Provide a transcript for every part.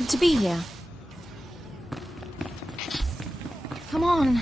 Good to be here. Come on.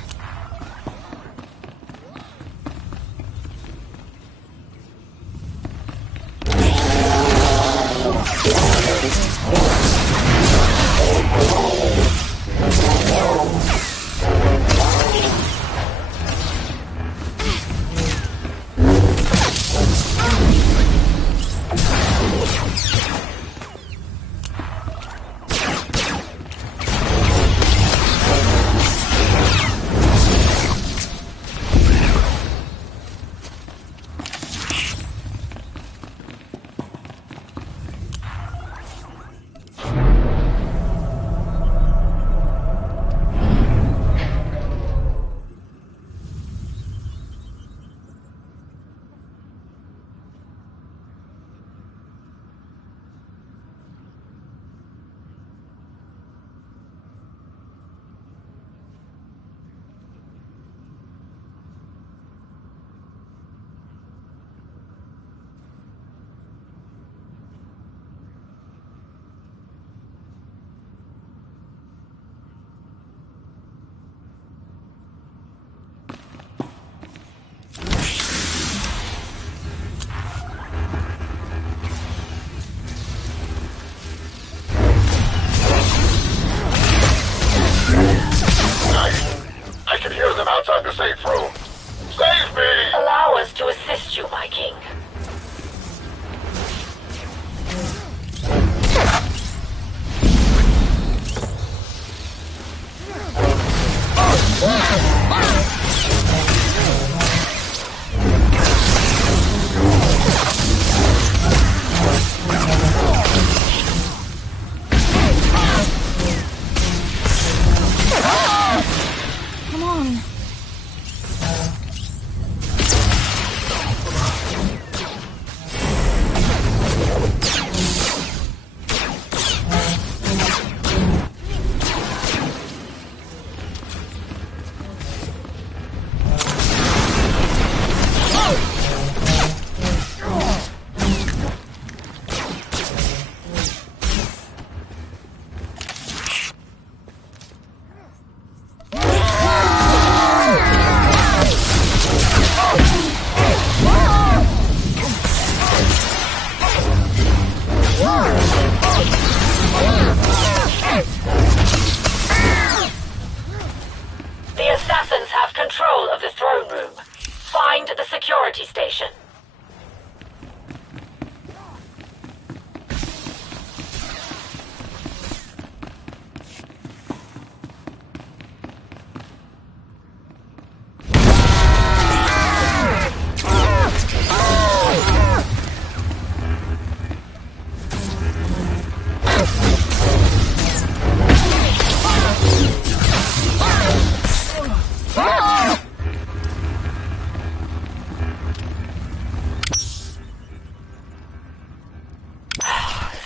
Outside the safe room. Save me! Allow us to assist you, my king. Come on. The assassins have control of the throne room. Find the security station.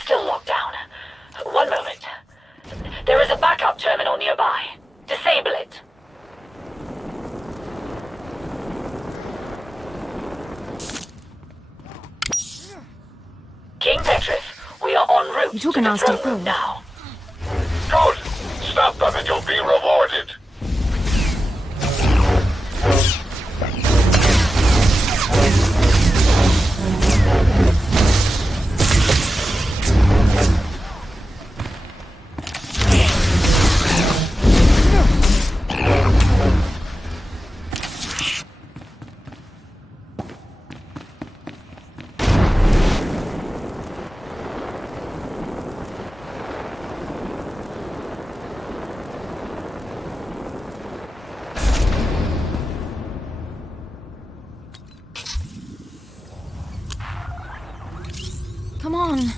Still locked down. One moment. There is a backup terminal nearby. Disable it. King Petrif, we are en route You took to a the nasty throne room fall. now. Good. Stop them and you'll be rewarded. Come on.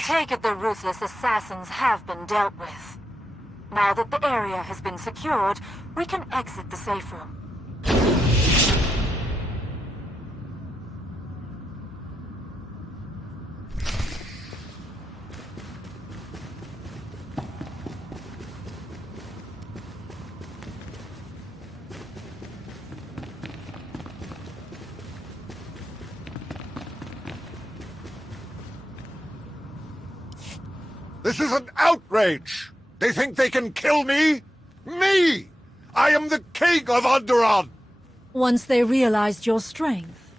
take it the ruthless assassins have been dealt with. Now that the area has been secured, we can exit the safe room. This is an outrage! They think they can kill me? Me! I am the king of Onderon! Once they realized your strength,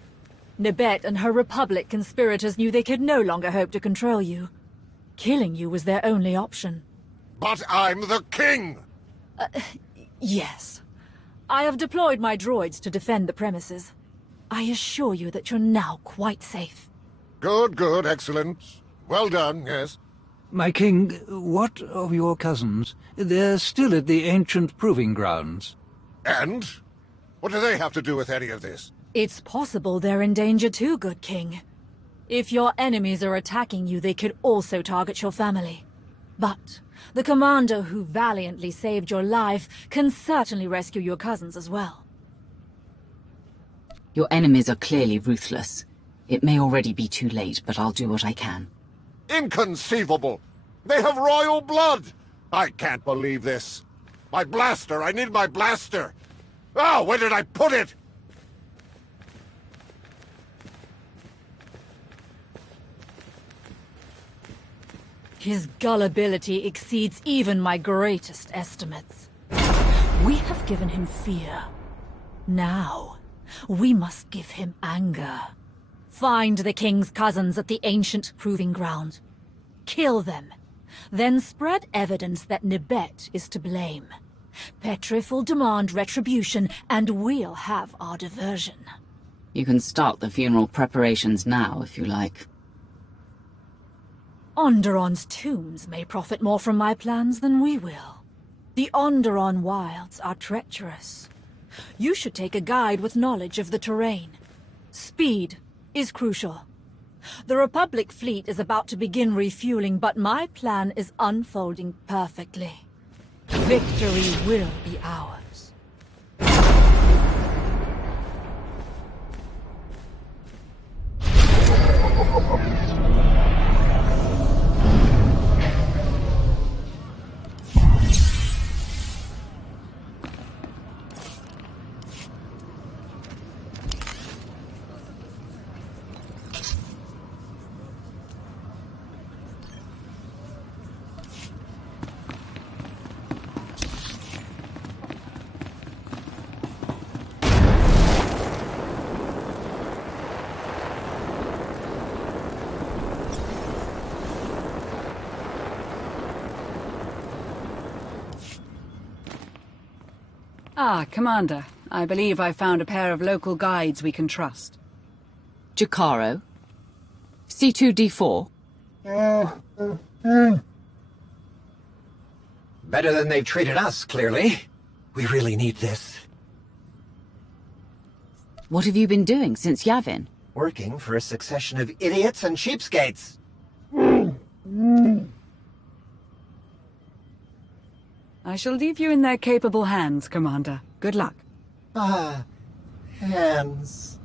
Nibet and her Republic conspirators knew they could no longer hope to control you. Killing you was their only option. But I'm the king! Yes. I have deployed my droids to defend the premises. I assure you that you're now quite safe. Good, good, excellent. Well done, yes. My king, what of your cousins? They're still at the ancient proving grounds. And? What do they have to do with any of this? It's possible they're in danger too, good king. If your enemies are attacking you, they could also target your family. But the commander who valiantly saved your life can certainly rescue your cousins as well. Your enemies are clearly ruthless. It may already be too late, but I'll do what I can. Inconceivable! They have royal blood! I can't believe this. My blaster! I need my blaster! Oh, where did I put it? His gullibility exceeds even my greatest estimates. We have given him fear. Now, we must give him anger. Find the king's cousins at the ancient proving ground. Kill them. Then spread evidence that Nibet is to blame. Petrif will demand retribution, and we'll have our diversion. You can start the funeral preparations now, if you like. Onderon's tombs may profit more from my plans than we will. The Onderon wilds are treacherous. You should take a guide with knowledge of the terrain. Speed is crucial. The Republic fleet is about to begin refueling, but my plan is unfolding perfectly. Victory will be ours. Ah, Commander. I believe I've found a pair of local guides we can trust. Jacaro? C2D4? Better than they've treated us, clearly. We really need this. What have you been doing since Yavin? Working for a succession of idiots and cheapskates. I shall leave you in their capable hands, Commander. Good luck. Ah, hands.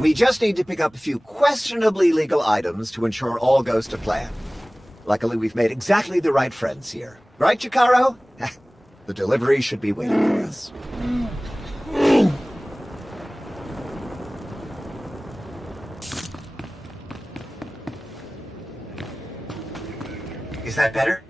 We just need to pick up a few questionably legal items to ensure all goes to plan. Luckily, we've made exactly the right friends here. Right, Jacaro? The delivery should be waiting for us. Is that better?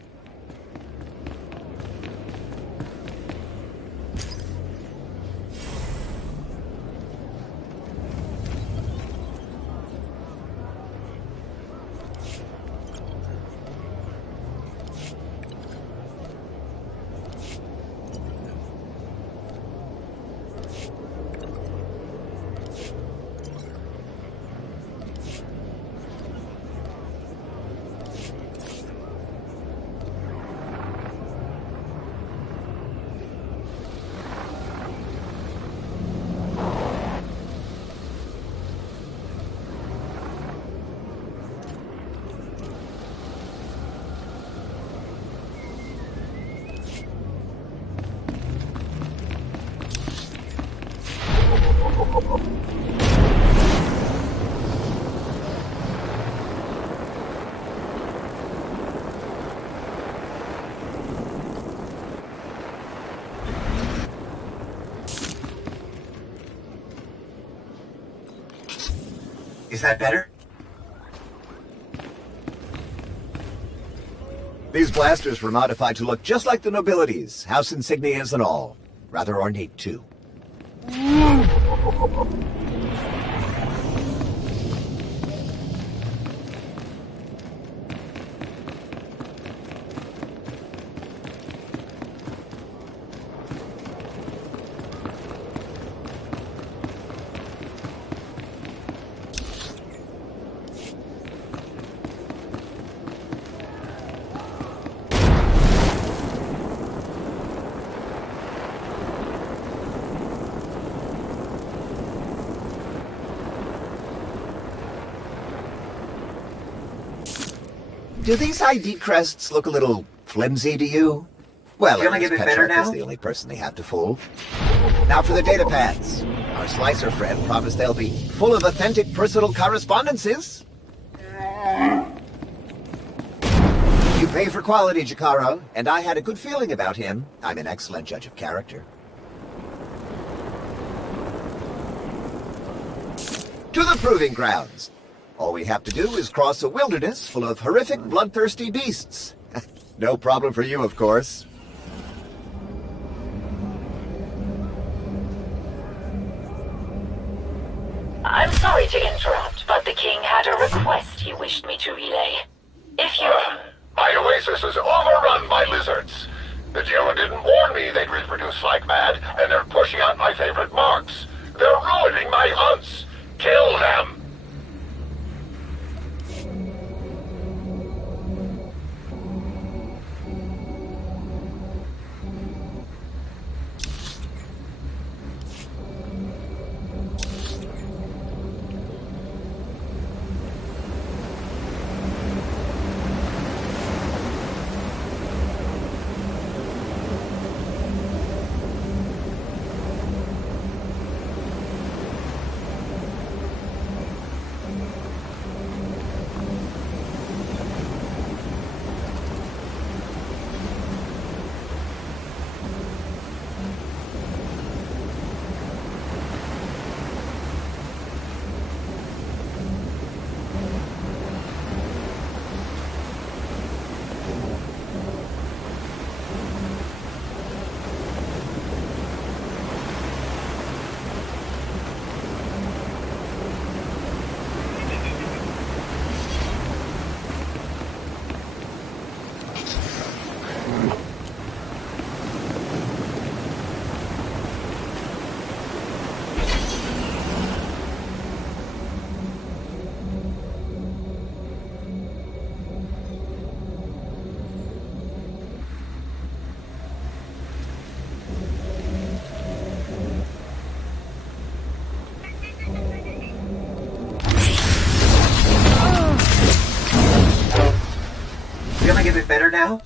Is that better? These blasters were modified to look just like the nobilities, house insignias and all. Rather ornate, too. Do these ID crests look a little flimsy to you? Well, Feeling a bit better Petrarch is now? the only person they have to fool. Now for the data pads. Our slicer friend promised they'll be full of authentic personal correspondences. You pay for quality, Jacaro, and I had a good feeling about him. I'm an excellent judge of character. To the proving grounds. All we have to do is cross a wilderness full of horrific, bloodthirsty beasts. No problem for you, of course. I'm sorry to interrupt, but the king had a request he wished me to relay. If you... My oasis is overrun by lizards. The jailer didn't warn me they'd reproduce like mad, and they're pushing out my favorite marks. They're ruining my hunts. Kill them! Feeling a bit better now?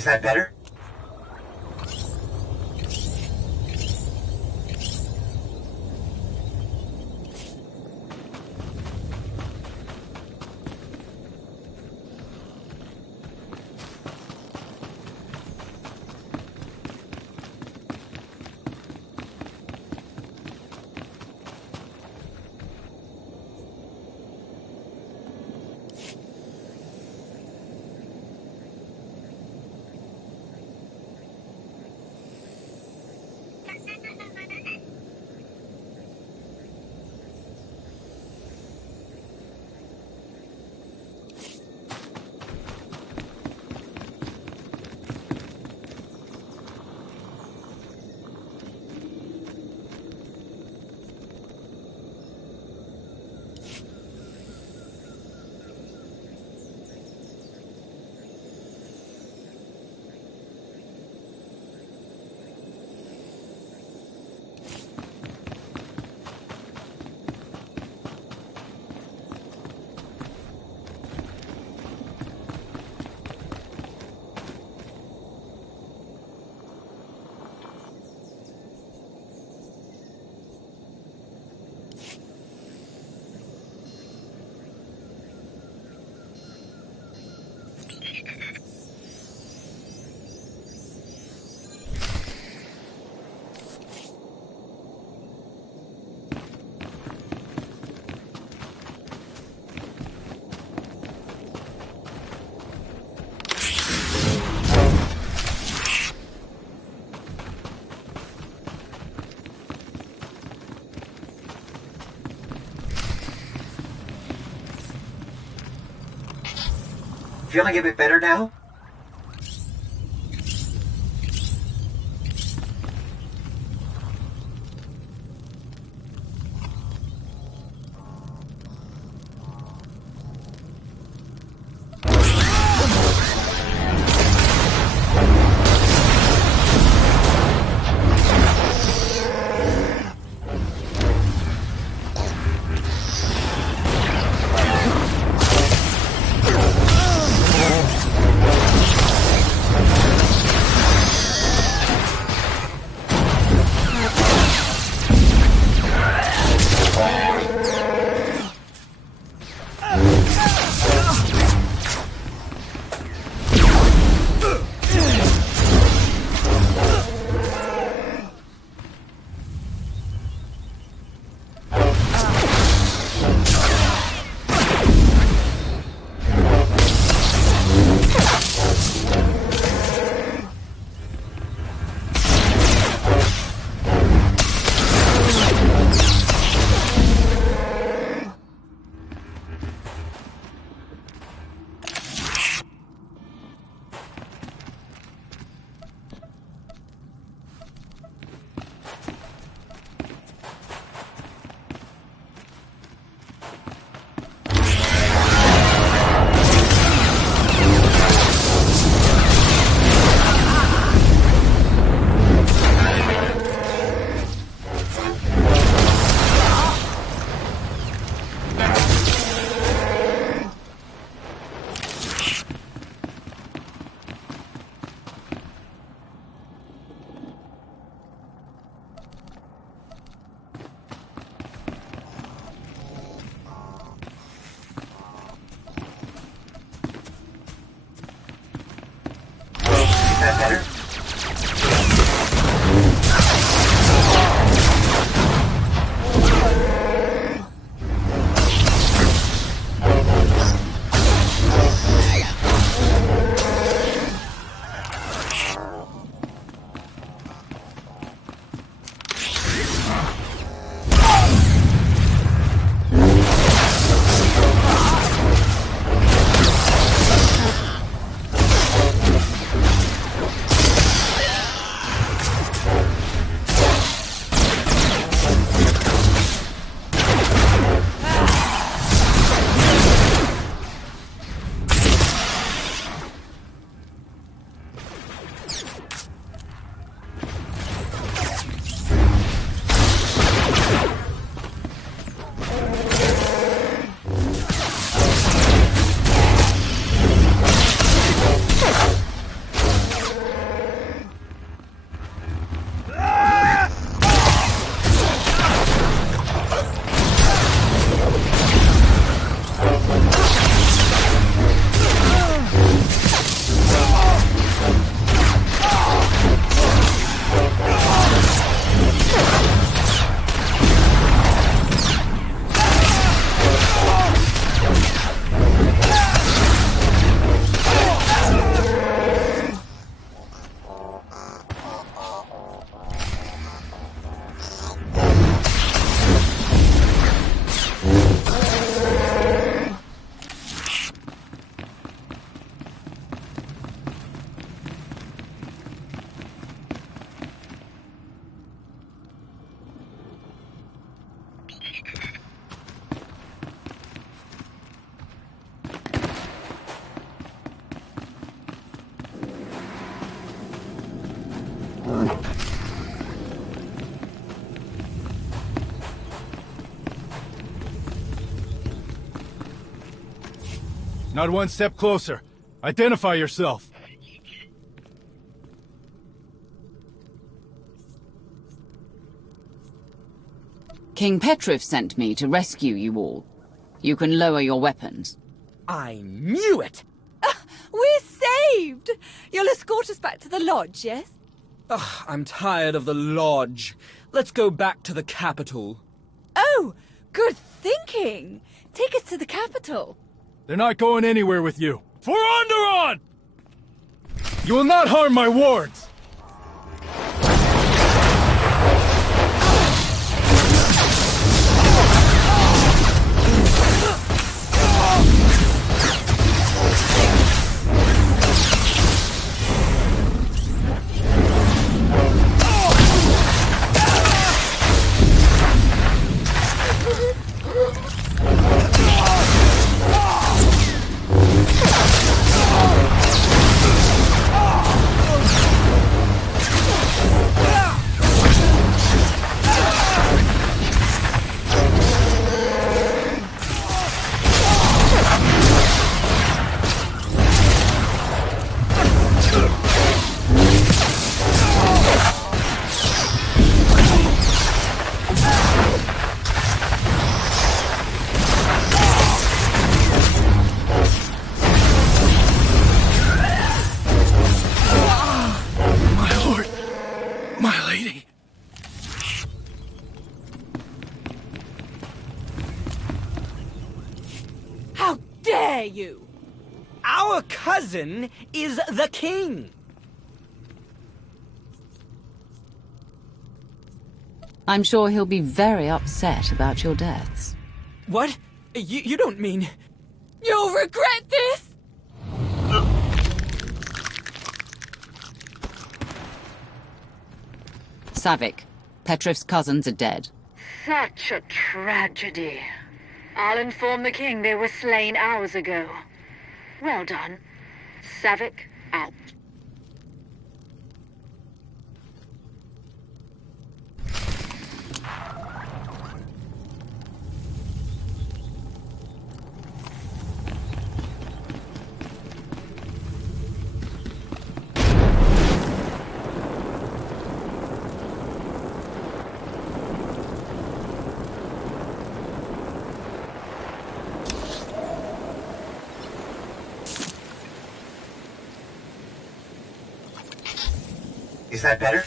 Is that better? Feeling a bit better now? That better? Not one step closer. Identify yourself. King Petrif sent me to rescue you all. You can lower your weapons. I knew it! We're saved! You'll escort us back to the lodge, yes? Ugh, I'm tired of the lodge. Let's go back to the capital. Oh, good thinking! Take us to the capital. They're not going anywhere with you. For Onderon! You will not harm my wards! You! Our cousin is the king! I'm sure he'll be very upset about your deaths. What? You don't mean... You'll regret this! Savik, Petrif's cousins are dead. Such a tragedy. I'll inform the king they were slain hours ago. Well done. Savik, out. Is that better?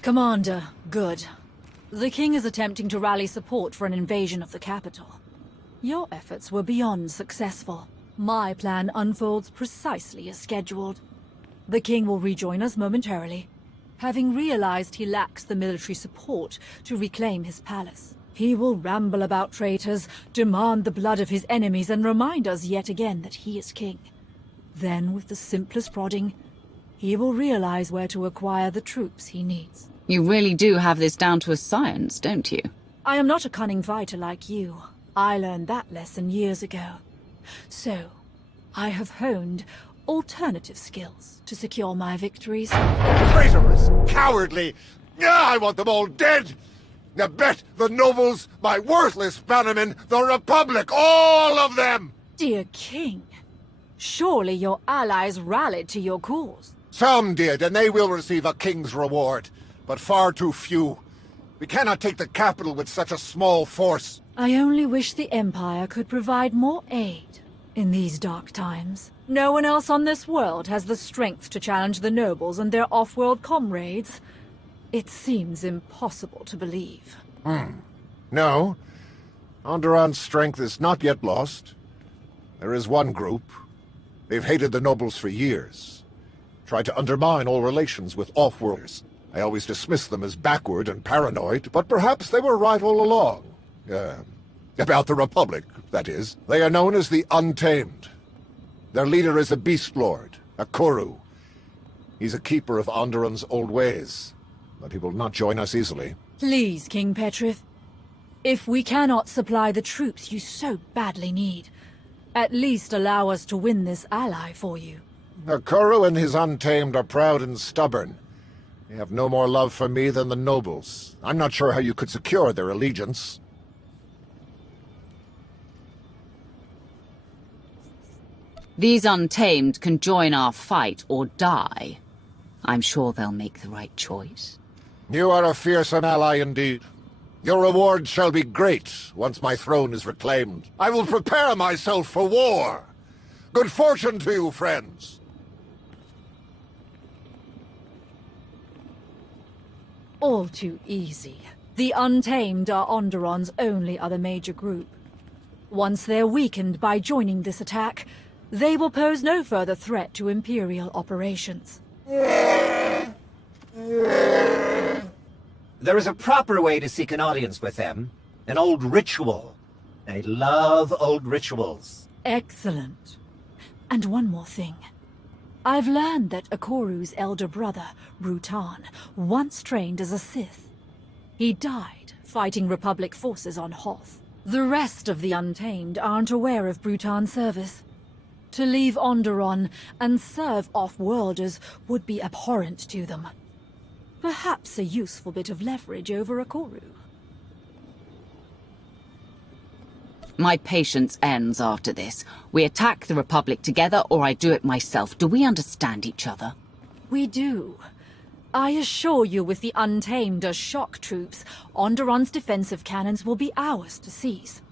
Commander, good. The king is attempting to rally support for an invasion of the capital. Your efforts were beyond successful. My plan unfolds precisely as scheduled. The king will rejoin us momentarily, having realized he lacks the military support to reclaim his palace. He will ramble about traitors, demand the blood of his enemies, and remind us yet again that he is king. Then, with the simplest prodding, he will realize where to acquire the troops he needs. You really do have this down to a science, don't you? I am not a cunning fighter like you. I learned that lesson years ago. So, I have honed alternative skills to secure my victories. Traitorous! Cowardly! I want them all dead! Nabet, the nobles, my worthless bannermen, the Republic, all of them! Dear King, surely your allies rallied to your cause. Some did, and they will receive a king's reward, but far too few. We cannot take the capital with such a small force. I only wish the Empire could provide more aid in these dark times. No one else on this world has the strength to challenge the nobles and their off-world comrades. It seems impossible to believe. No. Onderon's strength is not yet lost. There is one group. They've hated the nobles for years. tried to undermine all relations with off-worlders. I always dismissed them as backward and paranoid, but perhaps they were right all along. About the Republic, that is. They are known as the Untamed. Their leader is a Beast Lord, a Koru. He's a keeper of Onderon's old ways, but he will not join us easily. Please, King Petrif. If we cannot supply the troops you so badly need, at least allow us to win this ally for you. The Koru and his Untamed are proud and stubborn. They have no more love for me than the nobles. I'm not sure how you could secure their allegiance. These Untamed can join our fight or die. I'm sure they'll make the right choice. You are a fearsome ally indeed. Your reward shall be great once my throne is reclaimed. I will prepare myself for war. Good fortune to you, friends. All too easy. The Untamed are Onderon's only other major group. Once they're weakened by joining this attack, they will pose no further threat to Imperial operations. There is a proper way to seek an audience with them. An old ritual. They love old rituals. Excellent. And one more thing. I've learned that Ikoru's elder brother, Brutan, once trained as a Sith. He died fighting Republic forces on Hoth. The rest of the Untamed aren't aware of Brutan's service. To leave Onderon and serve off-worlders would be abhorrent to them. Perhaps a useful bit of leverage over Ikoru. My patience ends after this. We attack the Republic together, or I do it myself. Do we understand each other? We do. I assure you, with the Untamed as shock troops, Onderon's defensive cannons will be ours to seize.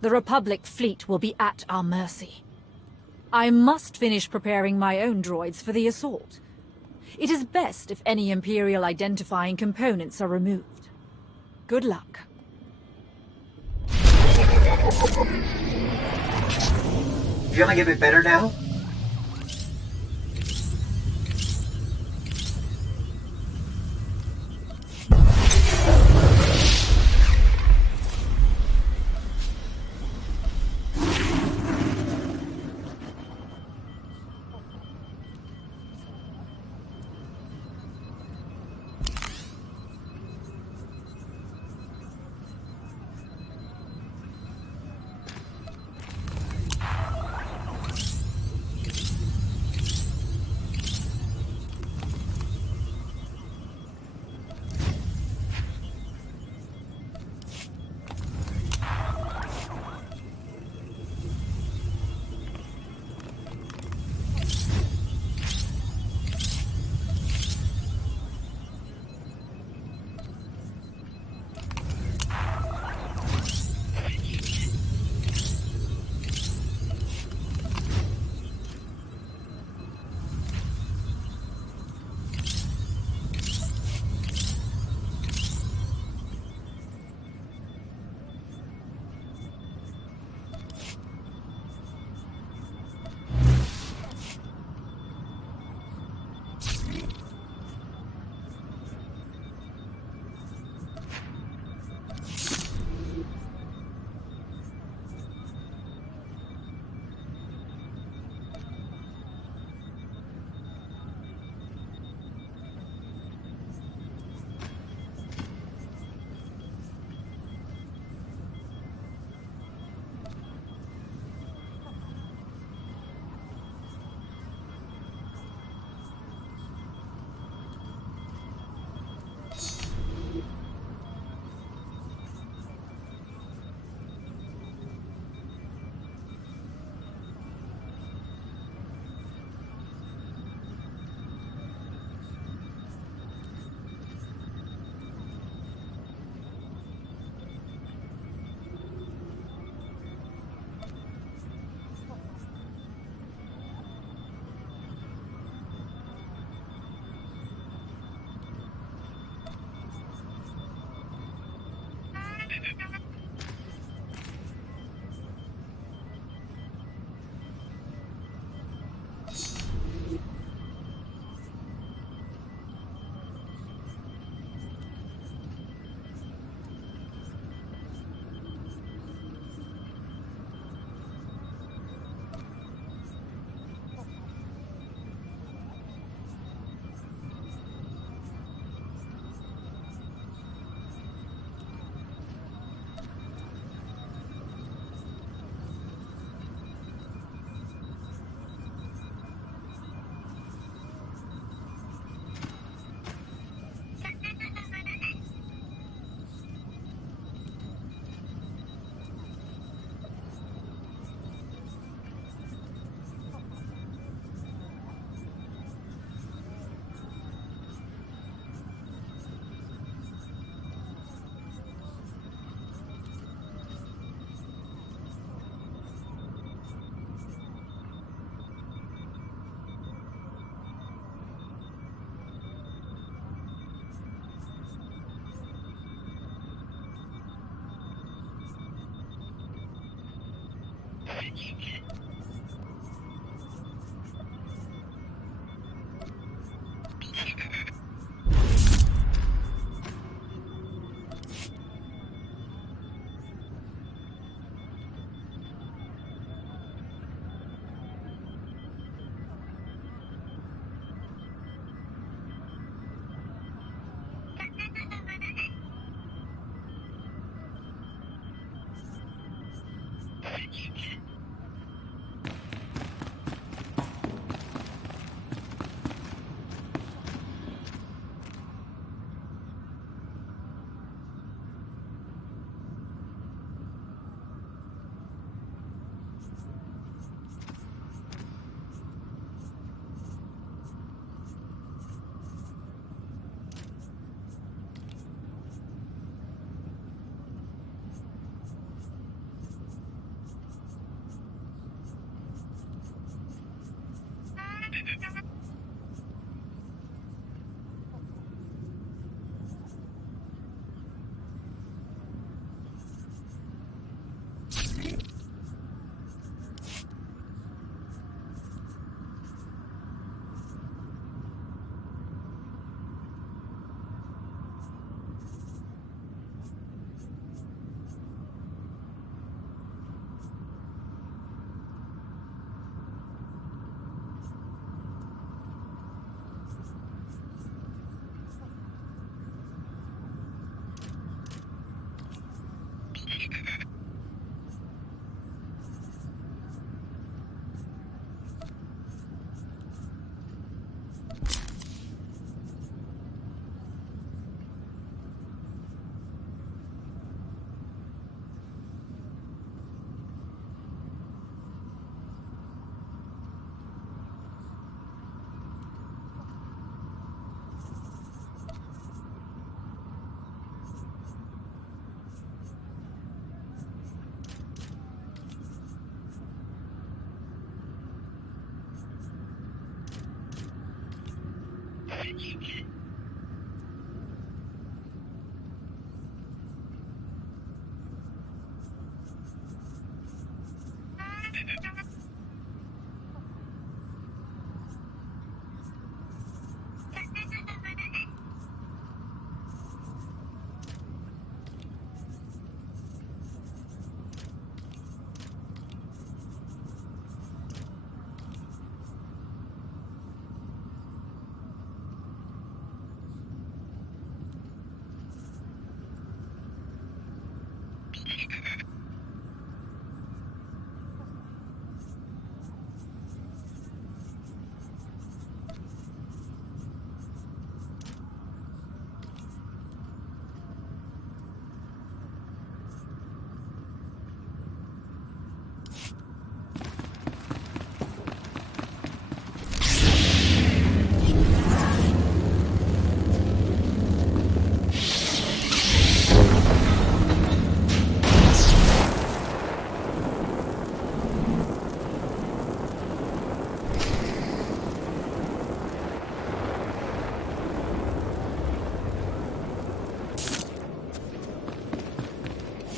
The Republic fleet will be at our mercy. I must finish preparing my own droids for the assault. It is best if any Imperial identifying components are removed. Good luck. Feeling a bit better now?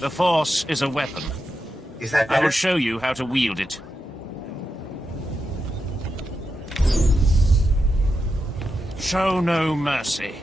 The Force is a weapon. Is that I will better? show you how to wield it. Show no mercy.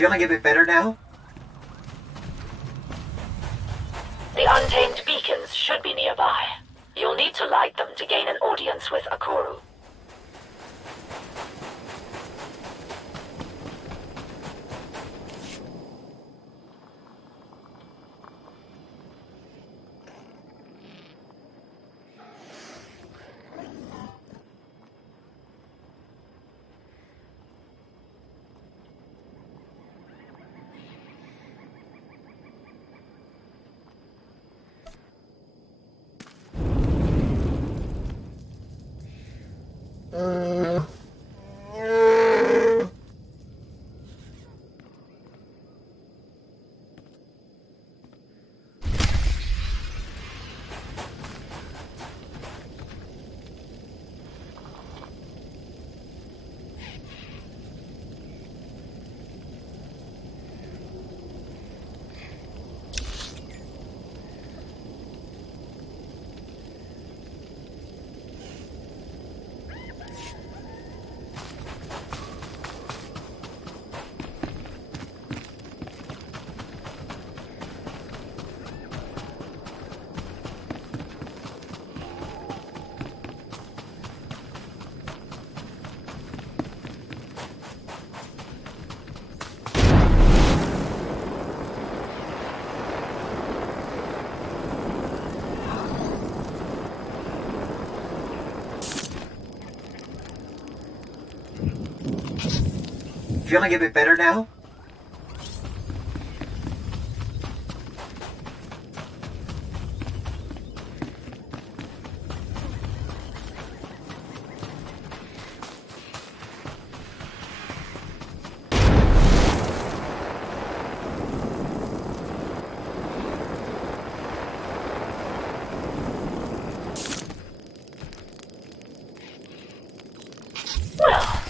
Feeling a bit better now? The untamed beacons should be nearby. You'll need to light them to gain an audience with Akoru. Feeling a bit better now?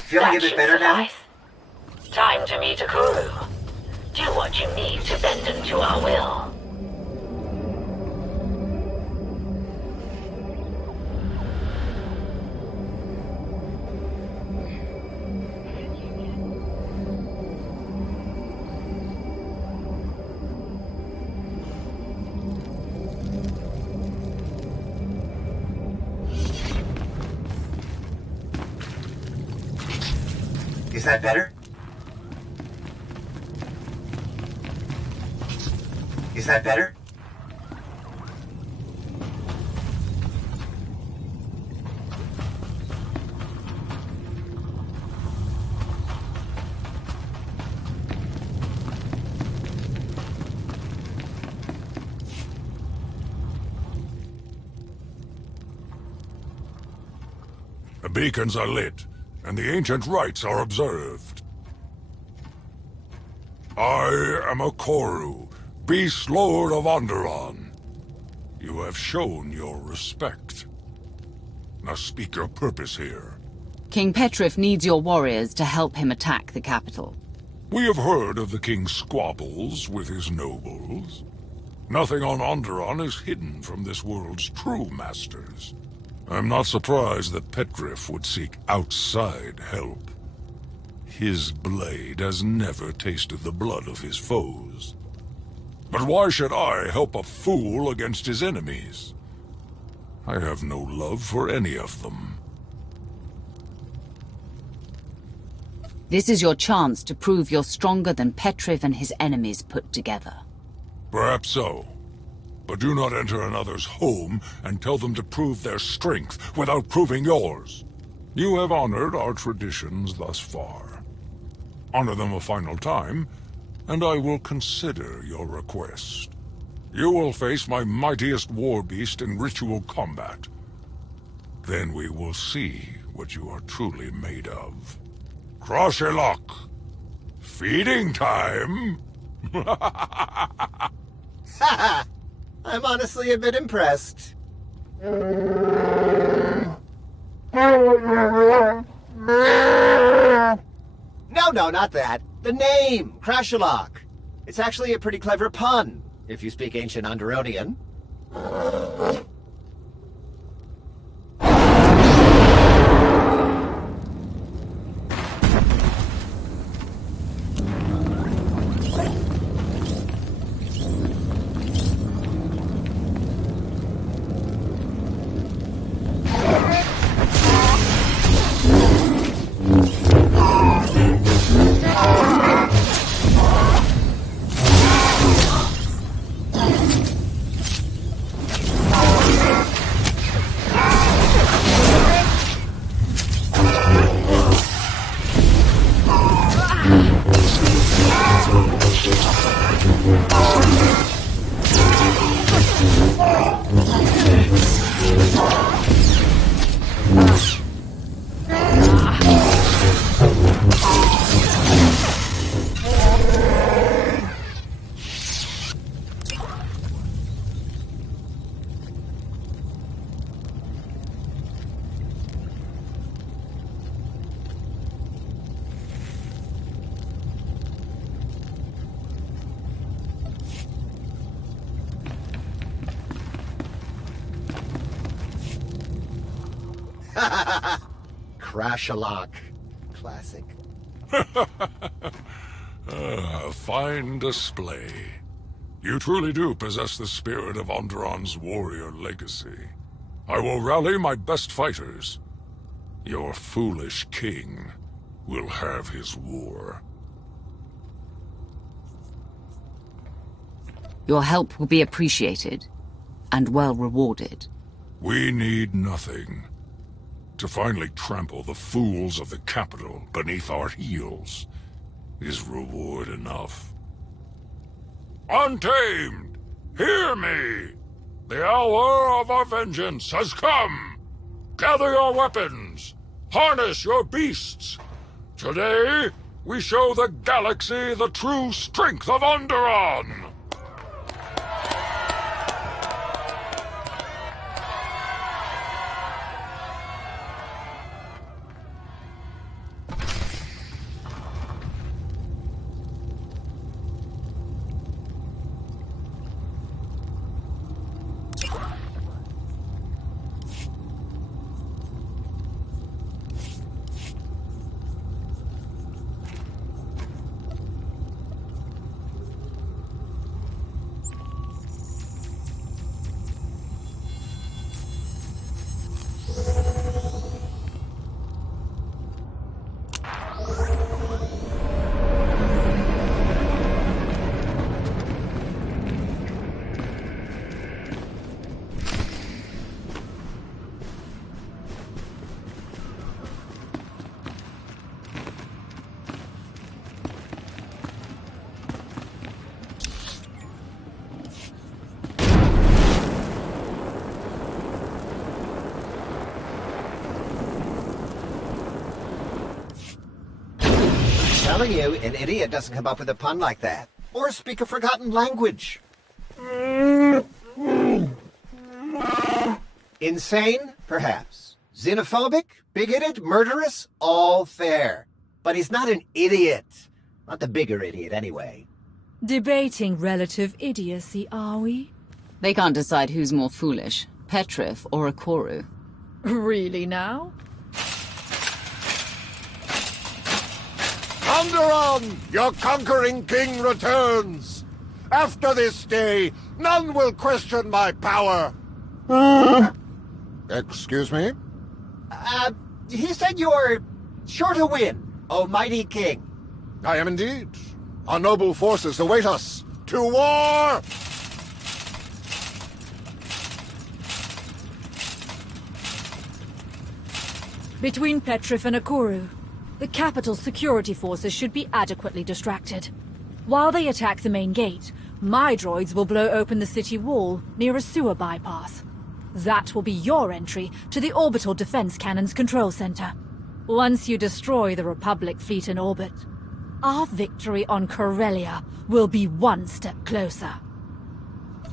Feeling a bit better now? Time to meet Akoru. Do what you need to bend him to our will. Is that better? Is that better? The beacons are lit, and the ancient rites are observed. I am Akoru, Beast Lord of Onderon. You have shown your respect. Now speak your purpose here. King Petrif needs your warriors to help him attack the capital. We have heard of the king's squabbles with his nobles. Nothing on Onderon is hidden from this world's true masters. I'm not surprised that Petrif would seek outside help. His blade has never tasted the blood of his foes. But why should I help a fool against his enemies? I have no love for any of them. This is your chance to prove you're stronger than Petrif and his enemies put together. Perhaps so. But do not enter another's home and tell them to prove their strength without proving yours. You have honored our traditions thus far. Honor them a final time, and I will consider your request. You will face my mightiest war beast in ritual combat. Then we will see what you are truly made of. Croshelok! Feeding time! Haha! I'm honestly a bit impressed. No, not that. The name, Crashalok. It's actually a pretty clever pun, if you speak ancient Underonian. Crash-a-lock. Classic. Fine display. You truly do possess the spirit of Onderon's warrior legacy. I will rally my best fighters. Your foolish king will have his war. Your help will be appreciated, and well rewarded. We need nothing. To finally trample the fools of the capital beneath our heels is reward enough. Untamed, hear me! The hour of our vengeance has come! Gather your weapons! Harness your beasts! Today, we show the galaxy the true strength of Onderon! Telling you, an idiot doesn't come up with a pun like that. Or speak a forgotten language. Insane? Perhaps. Xenophobic? Bigoted? Murderous? All fair. But he's not an idiot. Not the bigger idiot, anyway. Debating relative idiocy, are we? They can't decide who's more foolish, Petrif or Ikoru. Really now? Onderon, your conquering king returns. After this day, none will question my power. Excuse me? He said you're sure to win, O mighty king. I am indeed. Our noble forces await us. To war! Between Petrif and Ikoru, the capital's security forces should be adequately distracted. While they attack the main gate, my droids will blow open the city wall near a sewer bypass. That will be your entry to the orbital defense cannon's control center. Once you destroy the Republic fleet in orbit, our victory on Corellia will be one step closer.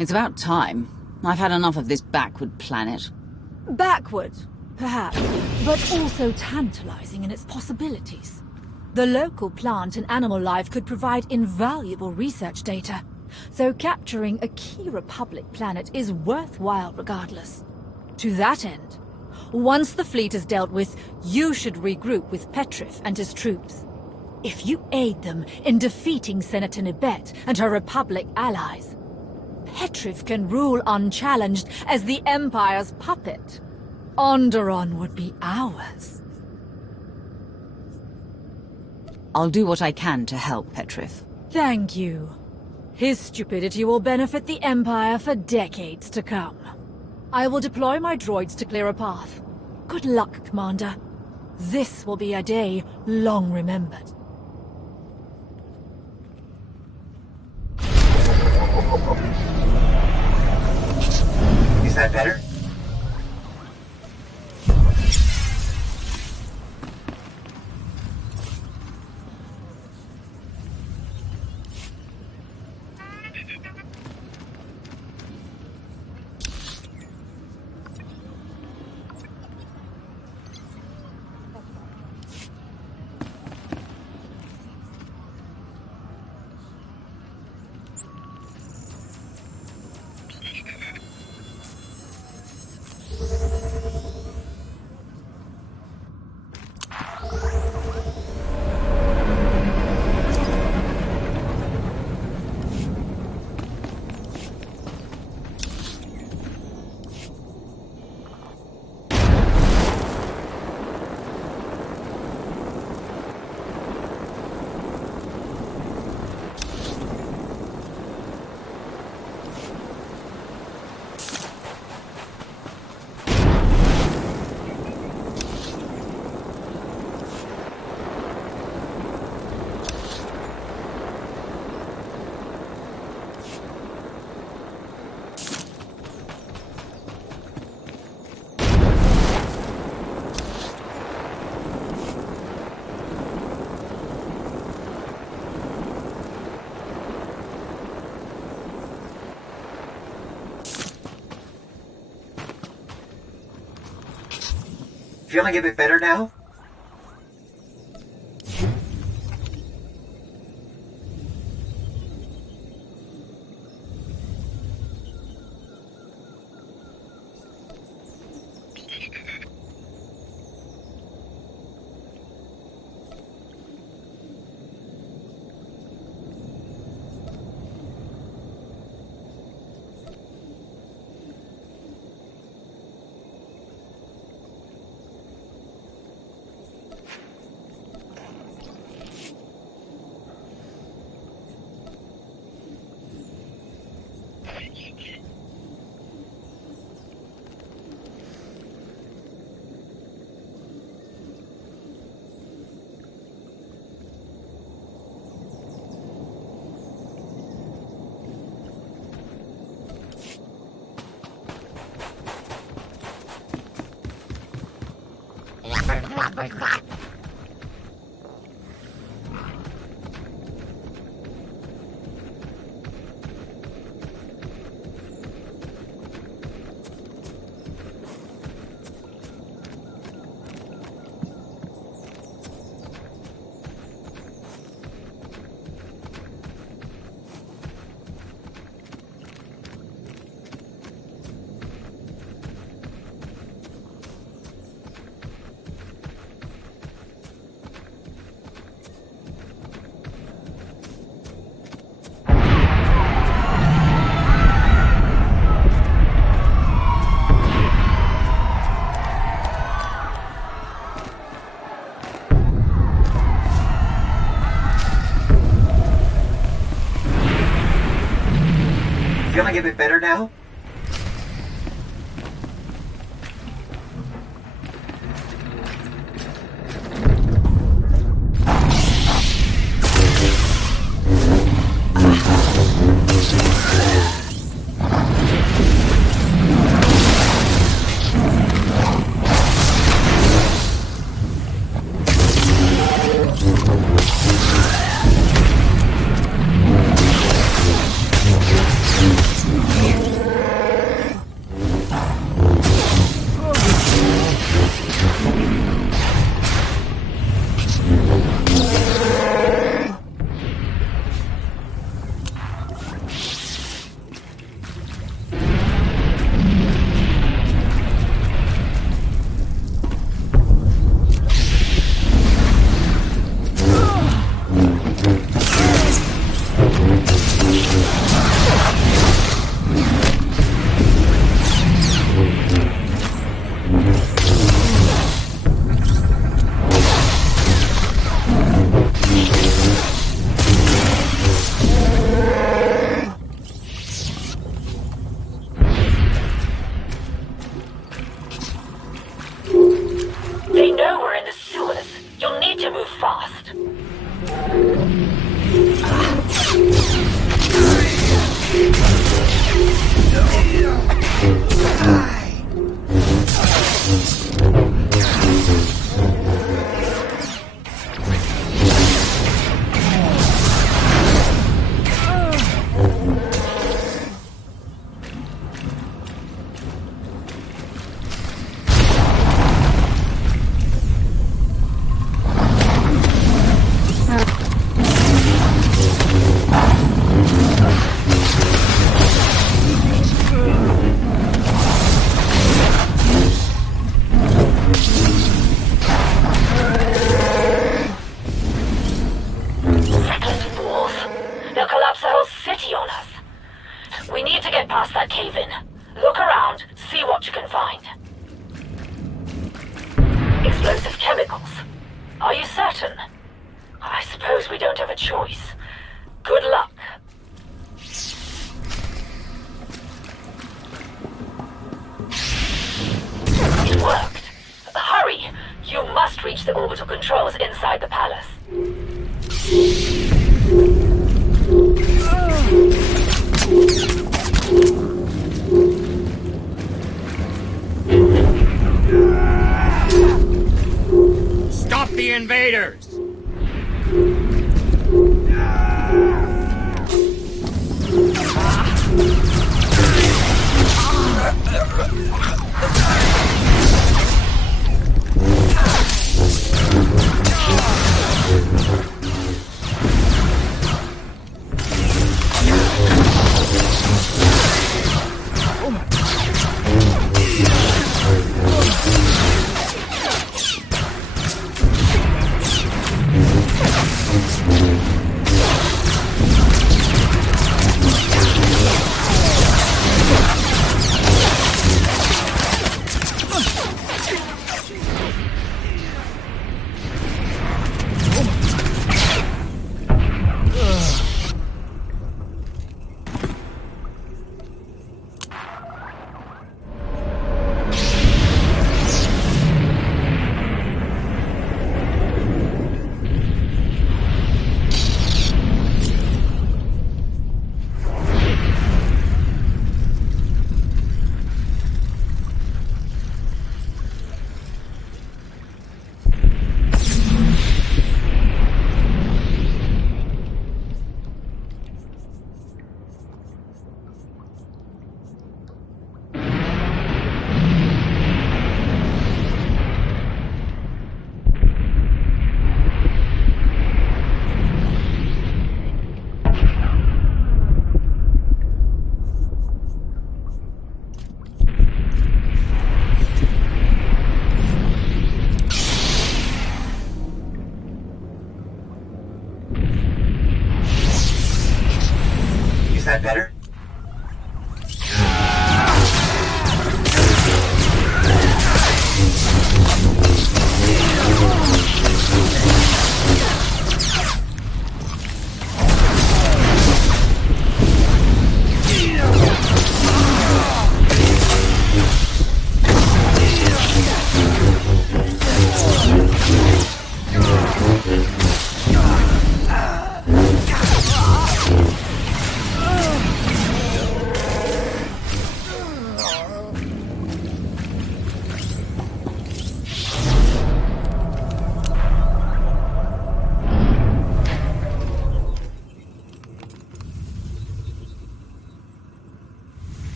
It's about time. I've had enough of this backward planet. Backward, perhaps, but also tantalizing in its possibilities. The local plant and animal life could provide invaluable research data, so capturing a key Republic planet is worthwhile regardless. To that end, once the fleet is dealt with, you should regroup with Petrif and his troops. If you aid them in defeating Senator Nibet and her Republic allies, Petrif can rule unchallenged as the Empire's puppet. Onderon would be ours. I'll do what I can to help Petrif. Thank you. His stupidity will benefit the Empire for decades to come. I will deploy my droids to clear a path. Good luck, Commander. This will be a day long remembered. Is that better? Feeling a bit better now? Feeling a bit better now? They know we're in the sewers. You'll need to move fast. They'll collapse the whole city on us. We need to get past that cave-in. Look around, see what you can find. Explosive chemicals. Are you certain? I suppose we don't have a choice. Good luck. It worked. Hurry! You must reach the orbital controls inside the palace. Stop the invaders!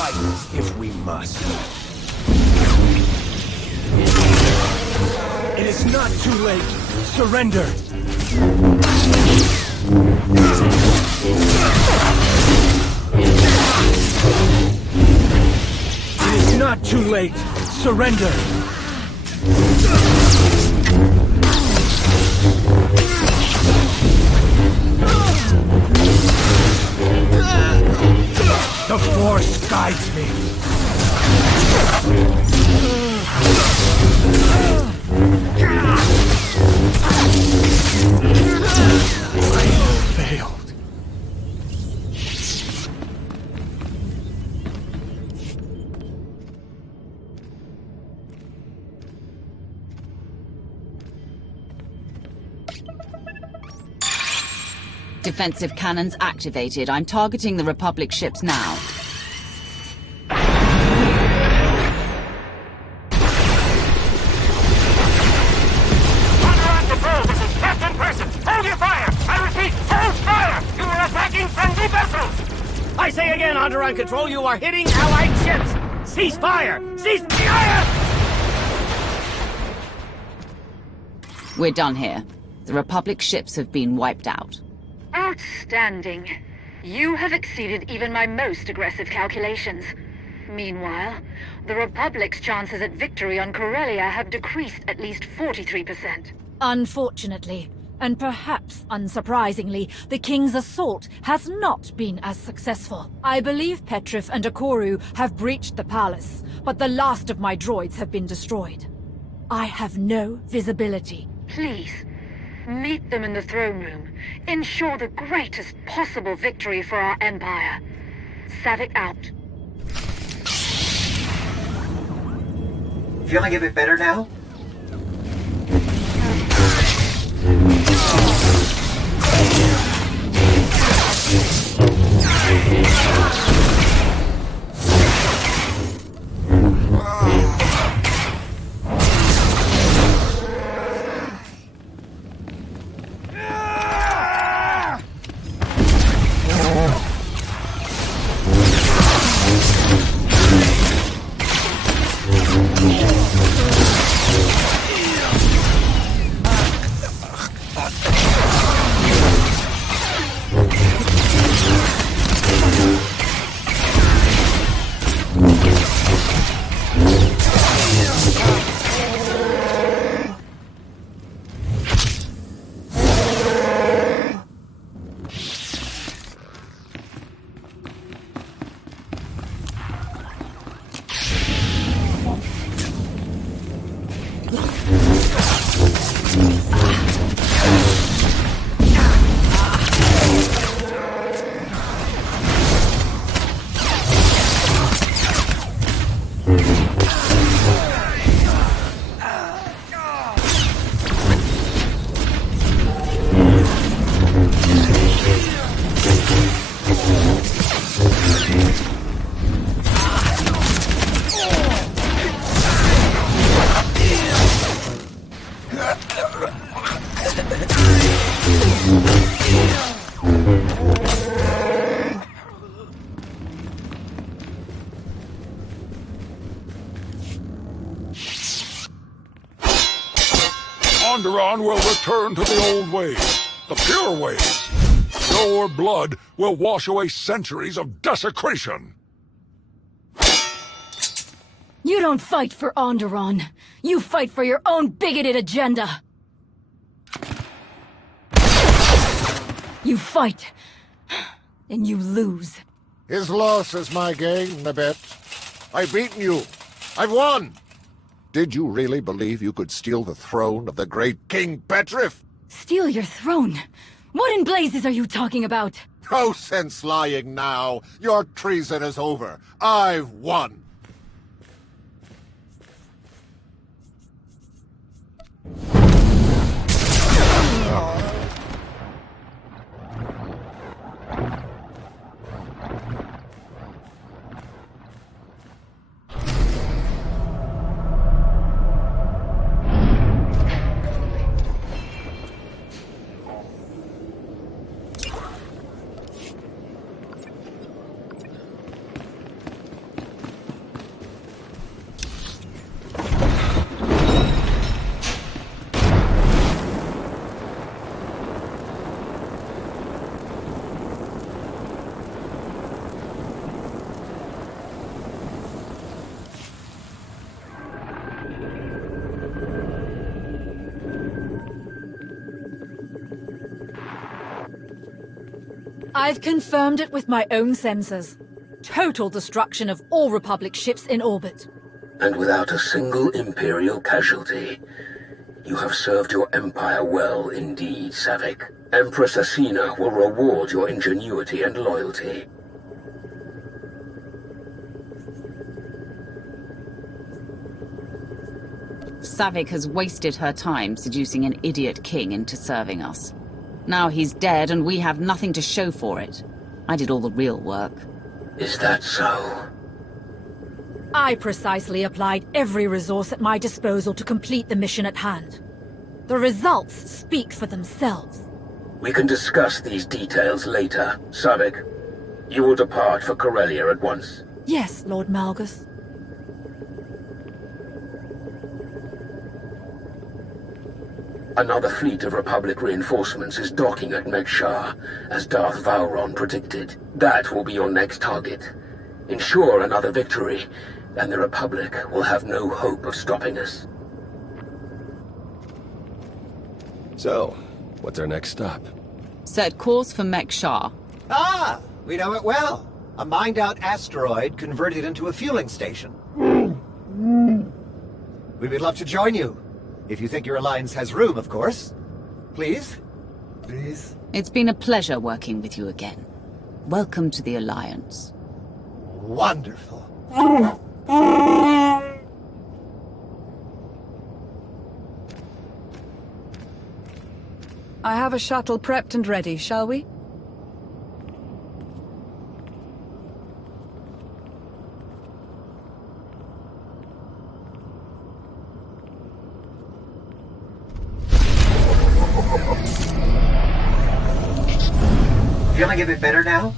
fight if we must. It is not too late. Surrender. It is not too late. Surrender. The Force guides me. I have failed. Defensive cannons activated. I'm targeting the Republic ships now. Underground Control, this is Captain Person. Hold your fire! I repeat, hold fire! You are attacking friendly vessels! I say again, Onderon Control, you are hitting Allied ships! Cease fire! Cease fire! We're done here. The Republic ships have been wiped out. Outstanding. You have exceeded even my most aggressive calculations. Meanwhile, the Republic's chances at victory on Corellia have decreased at least 43%. Unfortunately, and perhaps unsurprisingly, the King's assault has not been as successful. I believe Petrif and Akoru have breached the palace, but the last of my droids have been destroyed. I have no visibility. Please, meet them in the throne room. Ensure the greatest possible victory for our Empire. Savik out. Feeling a bit better now? Onderon will return to the old ways, the pure ways. Your blood will wash away centuries of desecration. You don't fight for Onderon. You fight for your own bigoted agenda. You fight, and you lose. His loss is my gain, Nabet. I've beaten you. I've won. Did you really believe you could steal the throne of the great King Petrif? Steal your throne? What in blazes are you talking about? No sense lying now. Your treason is over. I've won. I've confirmed it with my own sensors. Total destruction of all Republic ships in orbit. And without a single Imperial casualty. You have served your Empire well indeed, Savik. Empress Asina will reward your ingenuity and loyalty. Savik has wasted her time seducing an idiot king into serving us. Now he's dead and we have nothing to show for it. I did all the real work. Is that so? I precisely applied every resource at my disposal to complete the mission at hand. The results speak for themselves. We can discuss these details later, Savik. You will depart for Corellia at once. Yes, Lord Malgus. Another fleet of Republic reinforcements is docking at Megshar, as Darth Vowron predicted. That will be your next target. Ensure another victory, and the Republic will have no hope of stopping us. So, what's our next stop? Set course for Megshar. Ah, we know it well. A mined-out asteroid converted into a fueling station. We would love to join you. If you think your alliance has room, of course. Please? Please? It's been a pleasure working with you again. Welcome to the Alliance. Wonderful. I have a shuttle prepped and ready, shall we? Feeling a bit better now?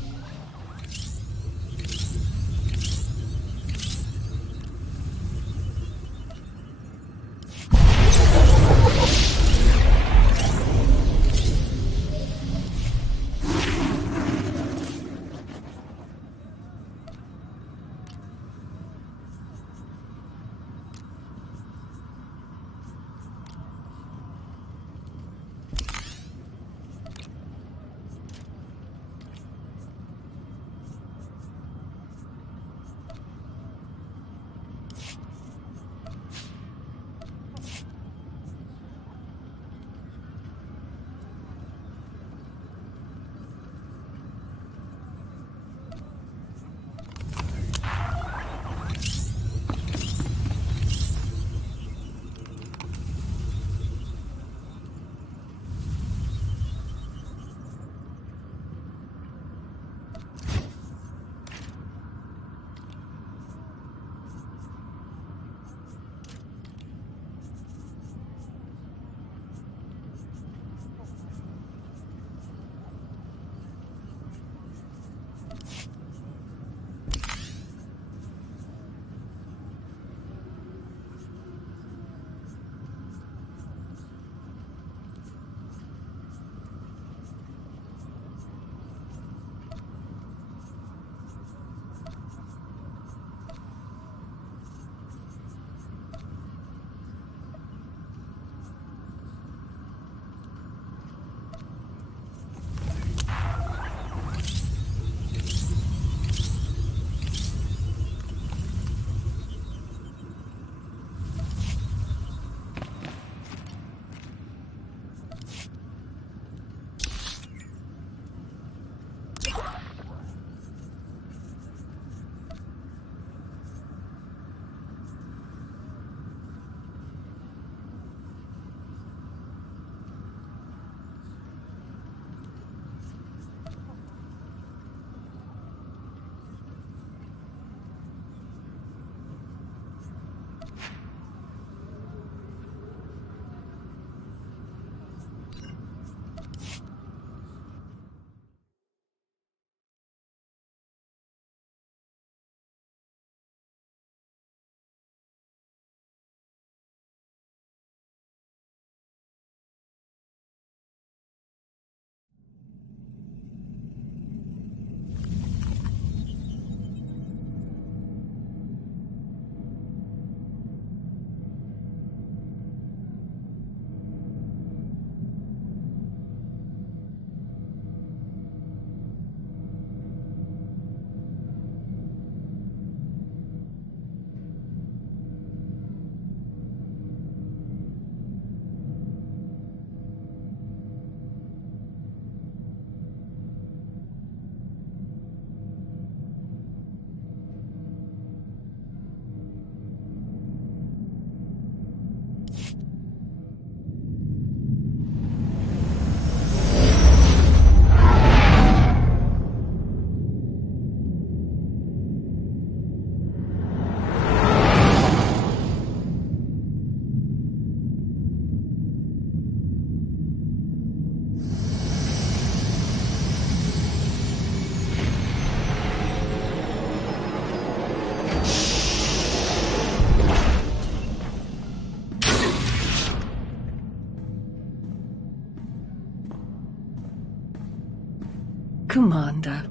Commander,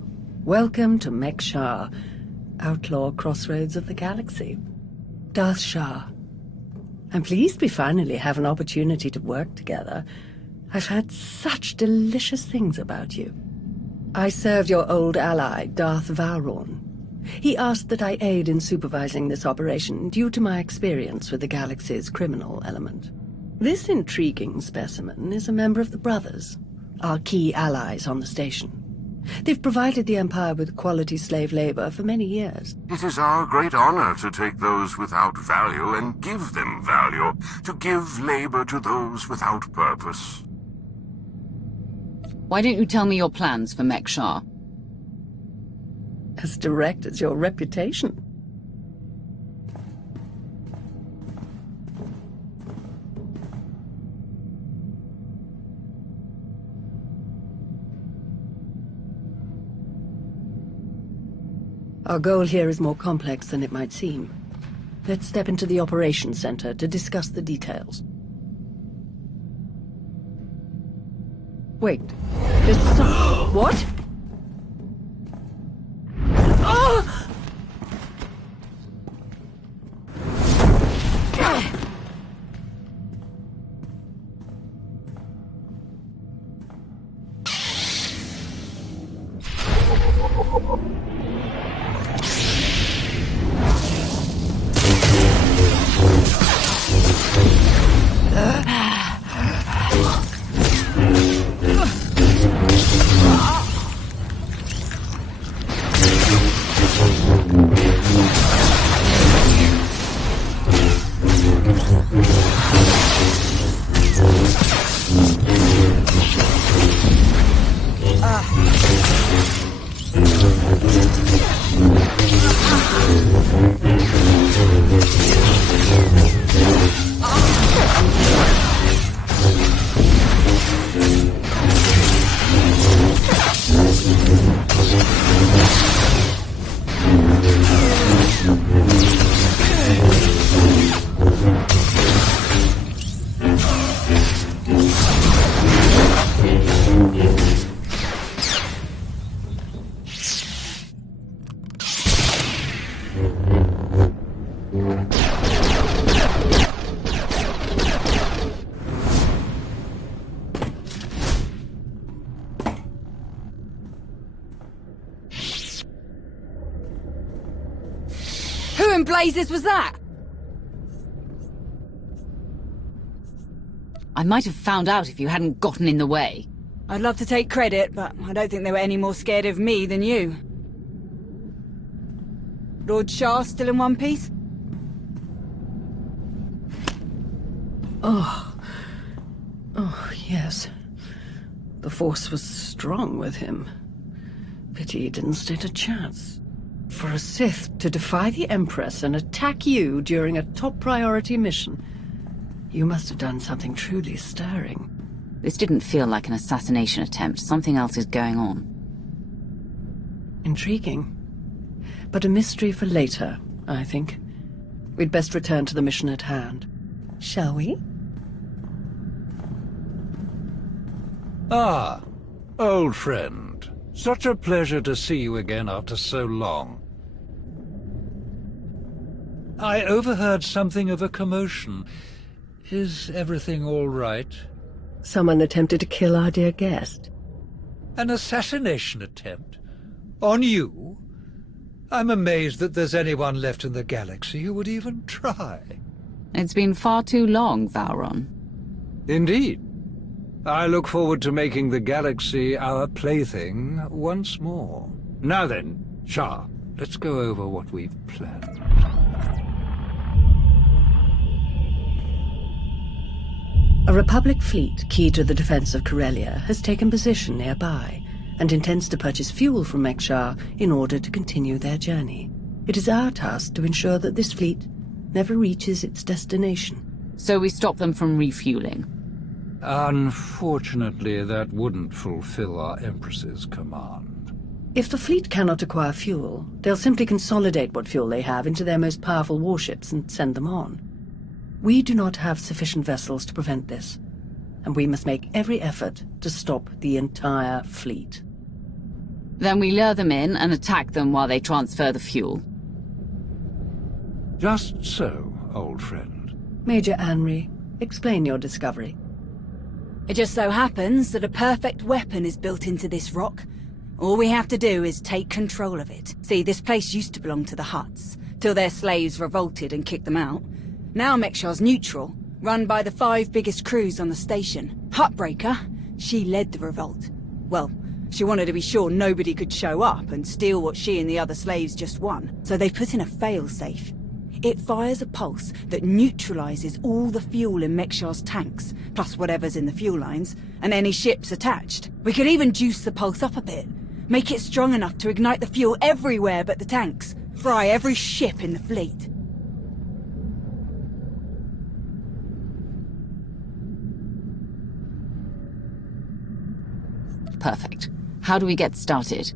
welcome to Mek-Shar, outlaw crossroads of the galaxy. Darth Shah, I'm pleased we finally have an opportunity to work together. I've heard such delicious things about you. I served your old ally, Darth Vowron. He asked that I aid in supervising this operation due to my experience with the galaxy's criminal element. This intriguing specimen is a member of the Brothers, our key allies on the station. They've provided the Empire with quality slave labor for many years. It is our great honor to take those without value and give them value, to give labor to those without purpose. Why don't you tell me your plans for Mek-Shar? As direct as your reputation. Our goal here is more complex than it might seem. Let's step into the operations center to discuss the details. Wait, there's some... What? Oh! Who in blazes was that? I might have found out if you hadn't gotten in the way. I'd love to take credit, but I don't think they were any more scared of me than you. Lord Shah still in one piece? Oh, yes. The Force was strong with him. Pity he didn't stand a chance. For a Sith to defy the Empress and attack you during a top priority mission, you must have done something truly stirring. This didn't feel like an assassination attempt. Something else is going on. Intriguing. But a mystery for later, I think. We'd best return to the mission at hand. Shall we? Ah, old friend. Such a pleasure to see you again after so long. I overheard something of a commotion. Is everything all right? Someone attempted to kill our dear guest. An assassination attempt? On you? I'm amazed that there's anyone left in the galaxy who would even try. It's been far too long, Vowron. Indeed. I look forward to making the galaxy our plaything once more. Now then, Shah, let's go over what we've planned. A Republic fleet key to the defense of Corellia has taken position nearby and intends to purchase fuel from Mek-Shar in order to continue their journey. It is our task to ensure that this fleet never reaches its destination. So we stop them from refueling? Unfortunately, that wouldn't fulfill our Empress's command. If the fleet cannot acquire fuel, they'll simply consolidate what fuel they have into their most powerful warships and send them on. We do not have sufficient vessels to prevent this, and we must make every effort to stop the entire fleet. Then we lure them in and attack them while they transfer the fuel. Just so, old friend. Major Anri, explain your discovery. It just so happens that a perfect weapon is built into this rock. All we have to do is take control of it. See, this place used to belong to the Hutts, till their slaves revolted and kicked them out. Now Mekshar's neutral, run by the 5 biggest crews on the station. Huttbreaker, she led the revolt. Well, she wanted to be sure nobody could show up and steal what she and the other slaves just won. So they put in a failsafe. It fires a pulse that neutralizes all the fuel in Mekshar's tanks, plus whatever's in the fuel lines, and any ships attached. We could even juice the pulse up a bit. Make it strong enough to ignite the fuel everywhere but the tanks. Fry every ship in the fleet. Perfect. How do we get started?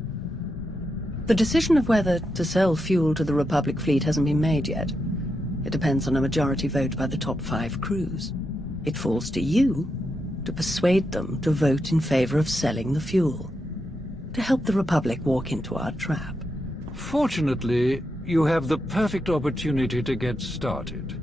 The decision of whether to sell fuel to the Republic fleet hasn't been made yet. It depends on a majority vote by the top 5 crews. It falls to you to persuade them to vote in favor of selling the fuel, to help the Republic walk into our trap. Fortunately, you have the perfect opportunity to get started.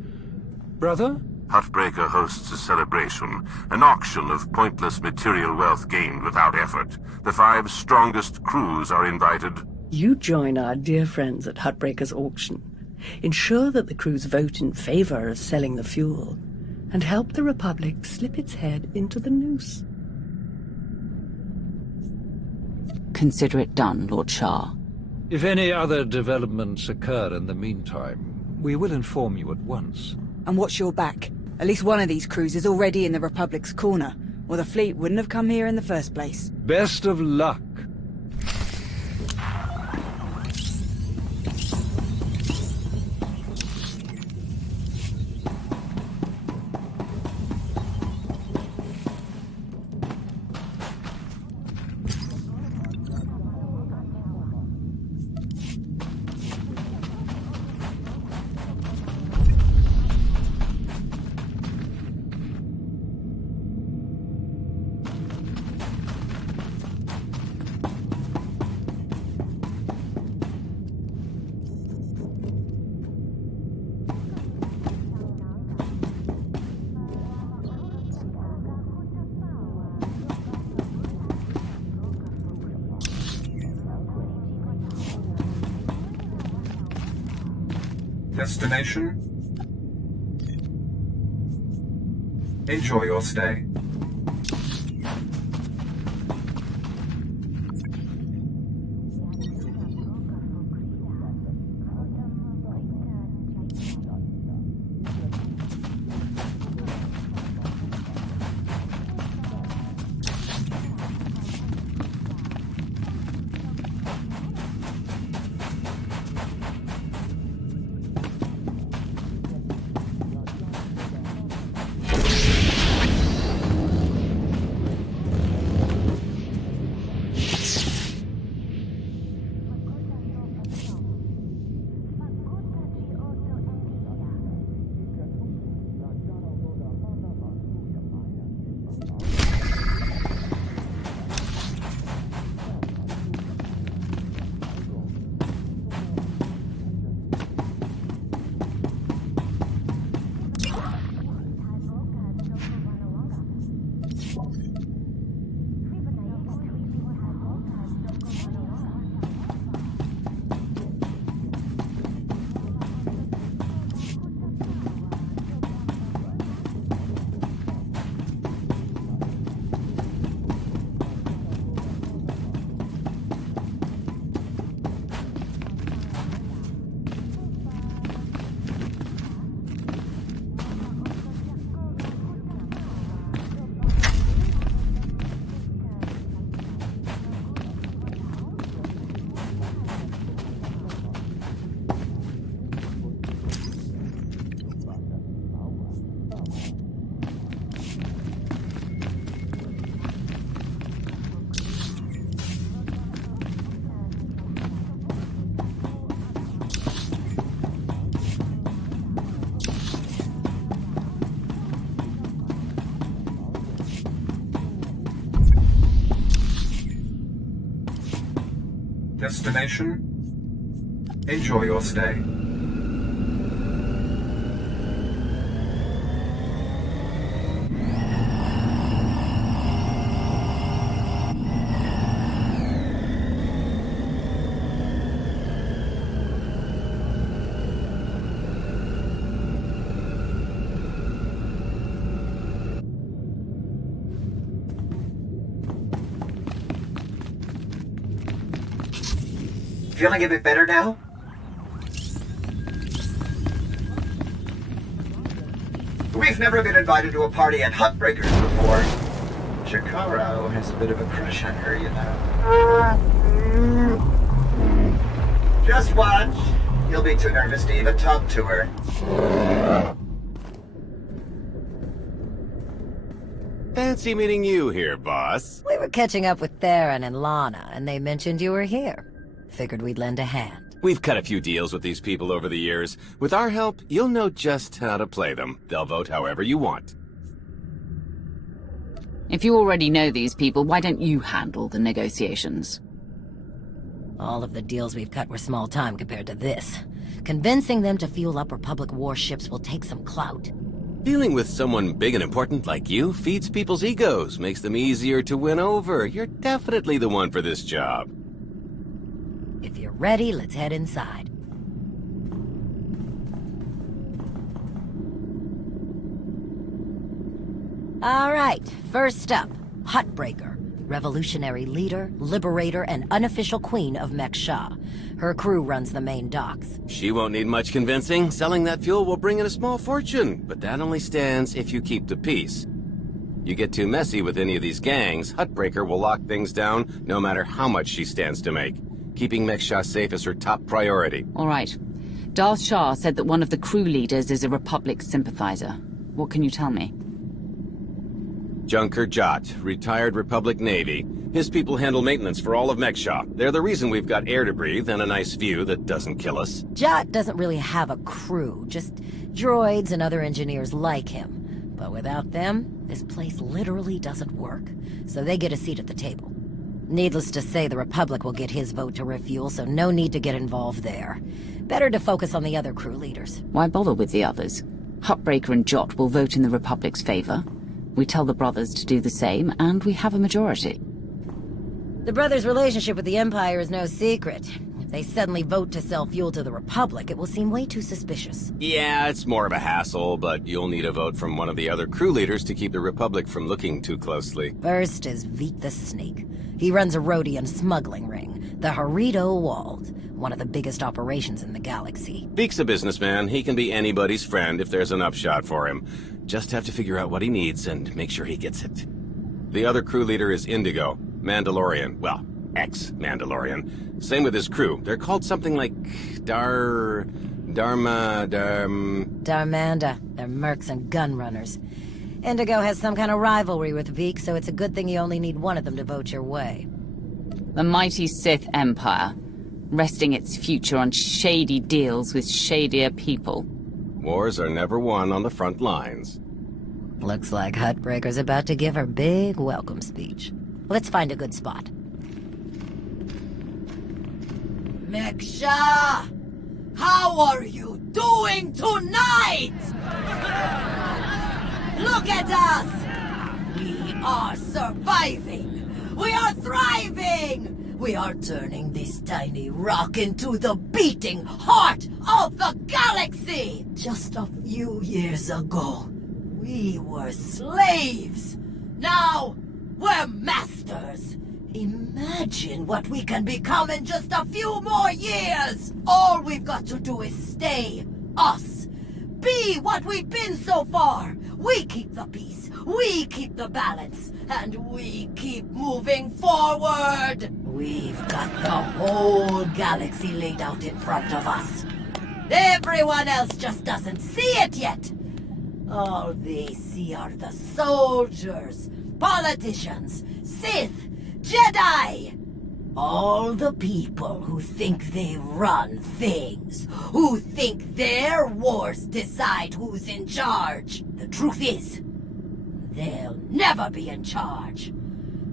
Brother? Huttbreaker hosts a celebration, an auction of pointless material wealth gained without effort. The 5 strongest crews are invited. You join our dear friends at Huttbreaker's auction. Ensure that the crews vote in favor of selling the fuel, and help the Republic slip its head into the noose. Consider it done, Lord Shah. If any other developments occur in the meantime, we will inform you at once. And watch your back. At least one of these crews is already in the Republic's corner, or the fleet wouldn't have come here in the first place. Best of luck. Destination? Enjoy your stay. Destination? Enjoy your stay. Feeling a bit better now? We've never been invited to a party at Huntbreakers before. Chikaro has a bit of a crush on her, you know. Just watch. He'll be too nervous to even talk to her. Fancy meeting you here, boss. We were catching up with Theron and Lana, and they mentioned you were here. Figured we'd lend a hand. We've cut a few deals with these people over the years. With our help, you'll know just how to play them. They'll vote however you want. If you already know these people, why don't you handle the negotiations? All of the deals we've cut were small time compared to this. Convincing them to fuel up Republic warships will take some clout. Dealing with someone big and important like you feeds people's egos, makes them easier to win over. You're definitely the one for this job. If you're ready, let's head inside. All right, first up, Huntbreaker. Revolutionary leader, liberator, and unofficial queen of Mek-Sha. Her crew runs the main docks. She won't need much convincing. Selling that fuel will bring in a small fortune, but that only stands if you keep the peace. You get too messy with any of these gangs, Huntbreaker will lock things down no matter how much she stands to make. Keeping Mek-Sha safe is her top priority. All right. Darth Shah said that one of the crew leaders is a Republic sympathizer. What can you tell me? Junker Jot, retired Republic Navy. His people handle maintenance for all of Mek-Sha. They're the reason we've got air to breathe and a nice view that doesn't kill us. Jot doesn't really have a crew, just droids and other engineers like him. But without them, this place literally doesn't work. So they get a seat at the table. Needless to say, the Republic will get his vote to refuel, so no need to get involved there. Better to focus on the other crew leaders. Why bother with the others? Huntbreaker and Jot will vote in the Republic's favor. We tell the brothers to do the same, and we have a majority. The brothers' relationship with the Empire is no secret. If they suddenly vote to sell fuel to the Republic, it will seem way too suspicious. Yeah, it's more of a hassle, but you'll need a vote from one of the other crew leaders to keep the Republic from looking too closely. First is Veek the Snake. He runs a Rhodian smuggling ring, the Harrido Walled, one of the biggest operations in the galaxy. Veek's a businessman. He can be anybody's friend if there's an upshot for him. Just have to figure out what he needs and make sure he gets it. The other crew leader is Indigo, Mandalorian. Well, ex-Mandalorian. Same with his crew. They're called something like Darmanda. They're mercs and gun runners. Indigo has some kind of rivalry with Veek, so it's a good thing you only need one of them to vote your way. The mighty Sith Empire, resting its future on shady deals with shadier people. Wars are never won on the front lines. Looks like Huntbreaker's about to give her big welcome speech. Let's find a good spot. Mek-Sha! How are you doing tonight? Look at us! We are surviving! We are thriving! We are turning this tiny rock into the beating heart of the galaxy! Just a few years ago, we were slaves. Now, we're masters. Imagine what we can become in just a few more years. All we've got to do is stay us. Be what we've been so far. We keep the peace, we keep the balance, and we keep moving forward. We've got the whole galaxy laid out in front of us. Everyone else just doesn't see it yet. All they see are the soldiers, politicians, Sith, Jedi. All the people who think they run things, who think their wars decide who's in charge. The truth is, they'll never be in charge.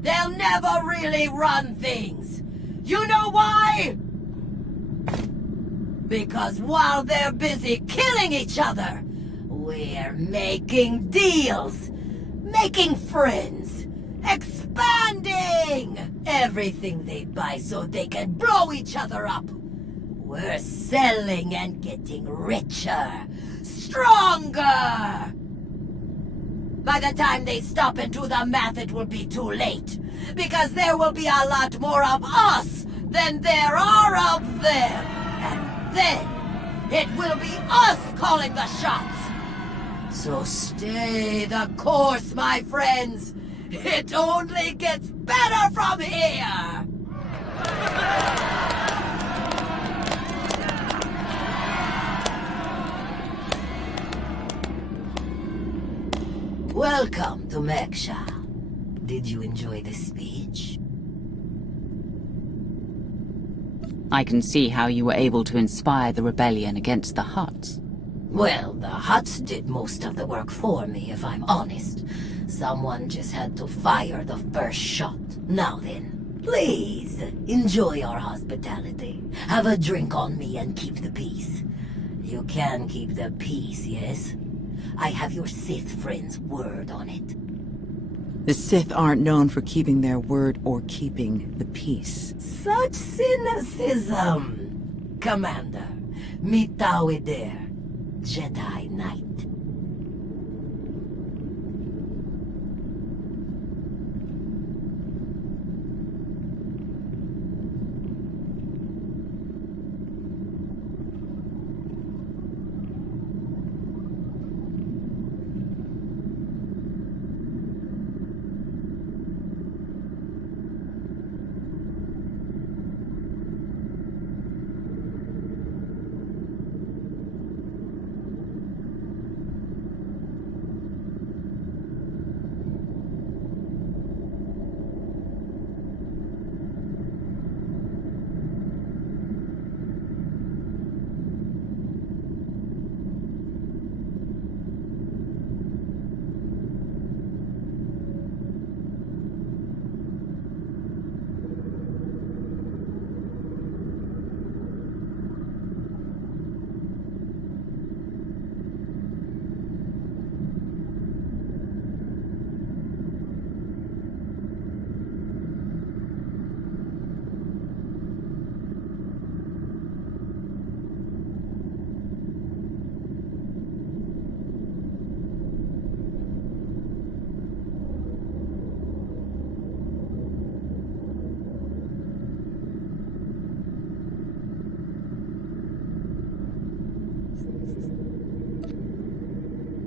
They'll never really run things. You know why? Because while they're busy killing each other, we're making deals, making friends, expanding everything they buy so they can blow each other up. We're selling and getting richer, stronger. By the time they stop and do the math, it will be too late. Because there will be a lot more of us than there are of them. And then, it will be us calling the shots. So stay the course, my friends. It only gets better from here. Welcome to Meksha. Did you enjoy the speech? I can see how you were able to inspire the rebellion against the Hutts. Well, the Hutts did most of the work for me, if I'm honest. Someone just had to fire the first shot. Now then, please, enjoy our hospitality. Have a drink on me and keep the peace. You can keep the peace, yes? I have your Sith friend's word on it. The Sith aren't known for keeping their word or keeping the peace. Such cynicism! Commander, mitawi there, Jedi Knight.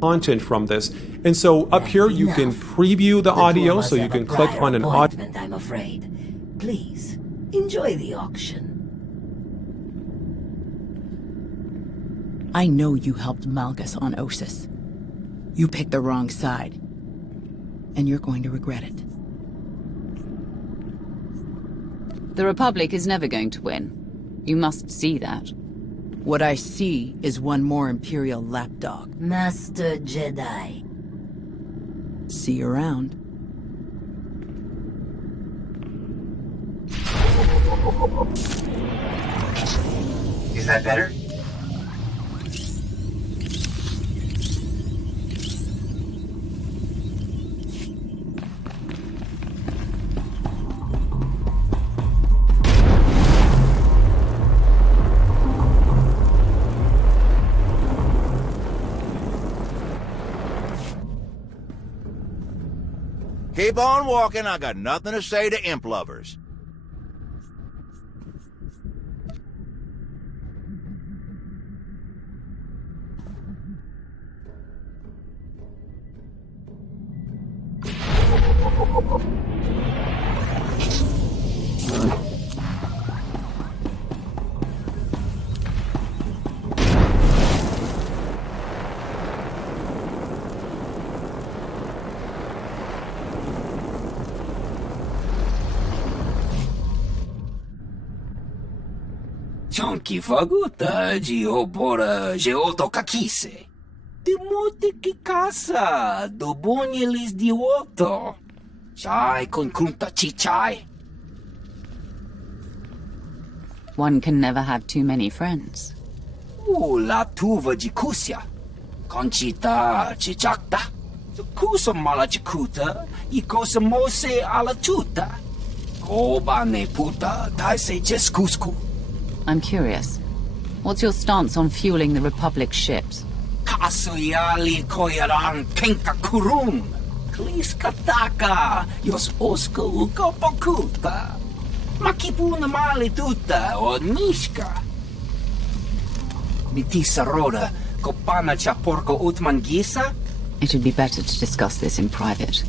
Content from this. And so up here you can preview the audio, so you can click on an audio. I'm afraid. Please, enjoy the auction. I know you helped Malgus on Ossus. You picked the wrong side. And you're going to regret it. The Republic is never going to win. You must see that. What I see is one more Imperial lapdog. Master Jedi. See you around. Is that better? Keep on walking. I got nothing to say to imp lovers. Chonki faguta geobora geotokakise. Demote que caça do bonyelis de oto. Chai con kunta chichai. One can never have too many friends. La tuva jikusia. Conchita chichakta. Kusa mala chikuta. Ikosa mose ala chuta. Kobane puta taise jeskusku. I'm curious. What's your stance on fueling the Republic's ships? Kasuyali koyaran kenka kurum. Kliskataka yos oska ukopokuta. Makipuna mali tuta o nishka. Mitisa roda kopana chaporko utman gisa? It would be better to discuss this in private.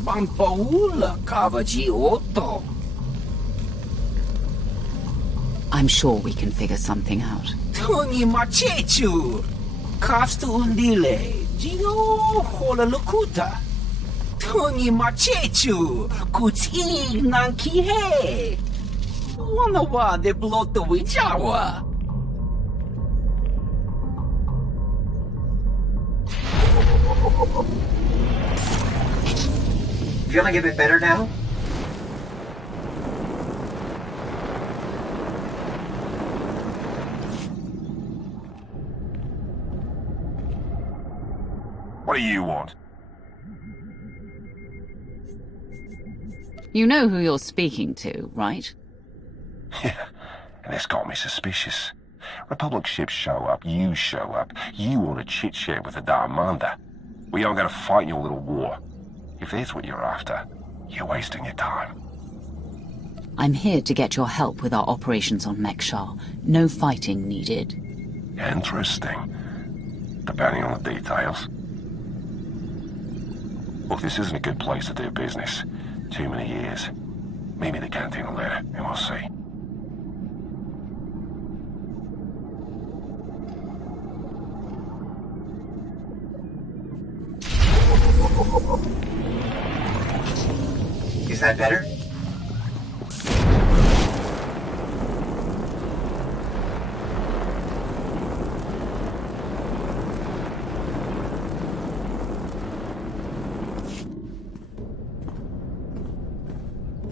Bampaula kavaji otto. I'm sure we can figure something out. Tuni machechu. Kastu undile. Gio hola lukuta. Tuni machechu. Kuti nankihe. Wanawa de bloto wijawa. Feeling a bit better now? What do you want? You know who you're speaking to, right? Yeah, and this got me suspicious. Republic ships show up, you show up, you want to chit-chat with the Darmander. We aren't going to fight your little war. If that's what you're after, you're wasting your time. I'm here to get your help with our operations on Mekshar. No fighting needed. Interesting. Depending on the details. Look, this isn't a good place to do business. Too many years. Meet me at the cantina later, and we'll see. Is that better?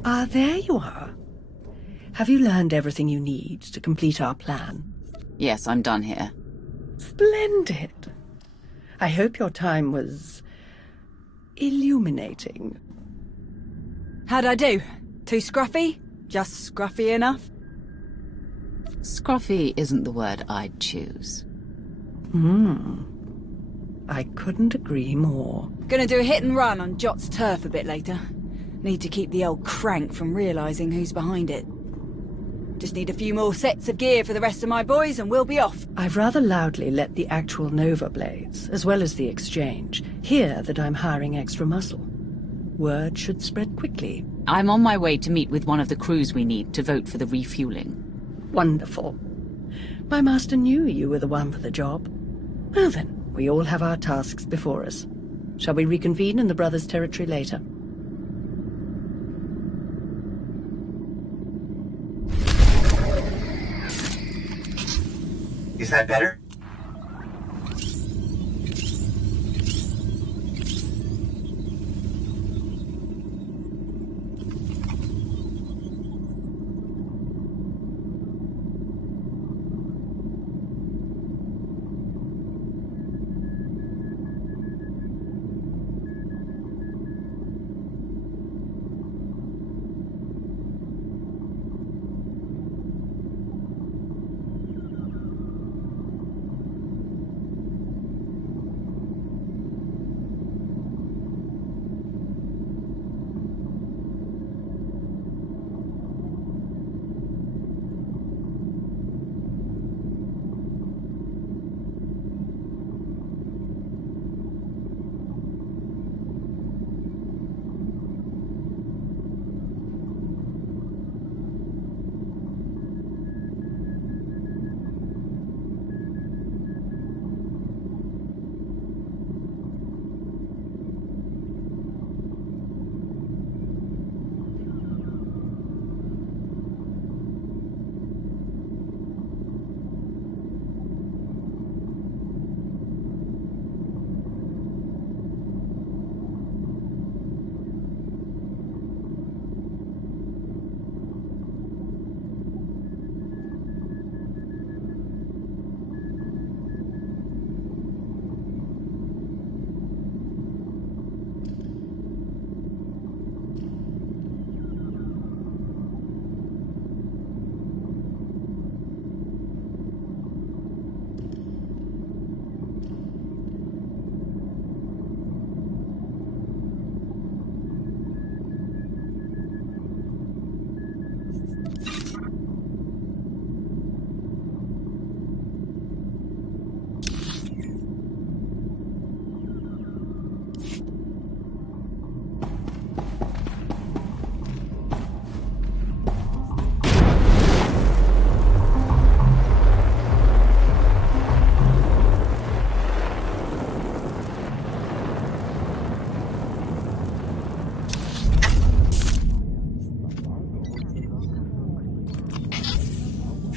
Ah, there you are. Have you learned everything you need to complete our plan? Yes, I'm done here. Splendid. I hope your time was illuminating. How'd I do? Too scruffy? Just scruffy enough? Scruffy isn't the word I'd choose. I couldn't agree more. Gonna do a hit and run on Jot's turf a bit later. Need to keep the old crank from realising who's behind it. Just need a few more sets of gear for the rest of my boys and we'll be off. I've rather loudly let the actual Nova Blades, as well as the Exchange, hear that I'm hiring extra muscle. Word should spread quickly. I'm on my way to meet with one of the crews we need to vote for the refueling. Wonderful. My master knew you were the one for the job. Well then, we all have our tasks before us. Shall we reconvene in the Brothers' territory later? Is that better?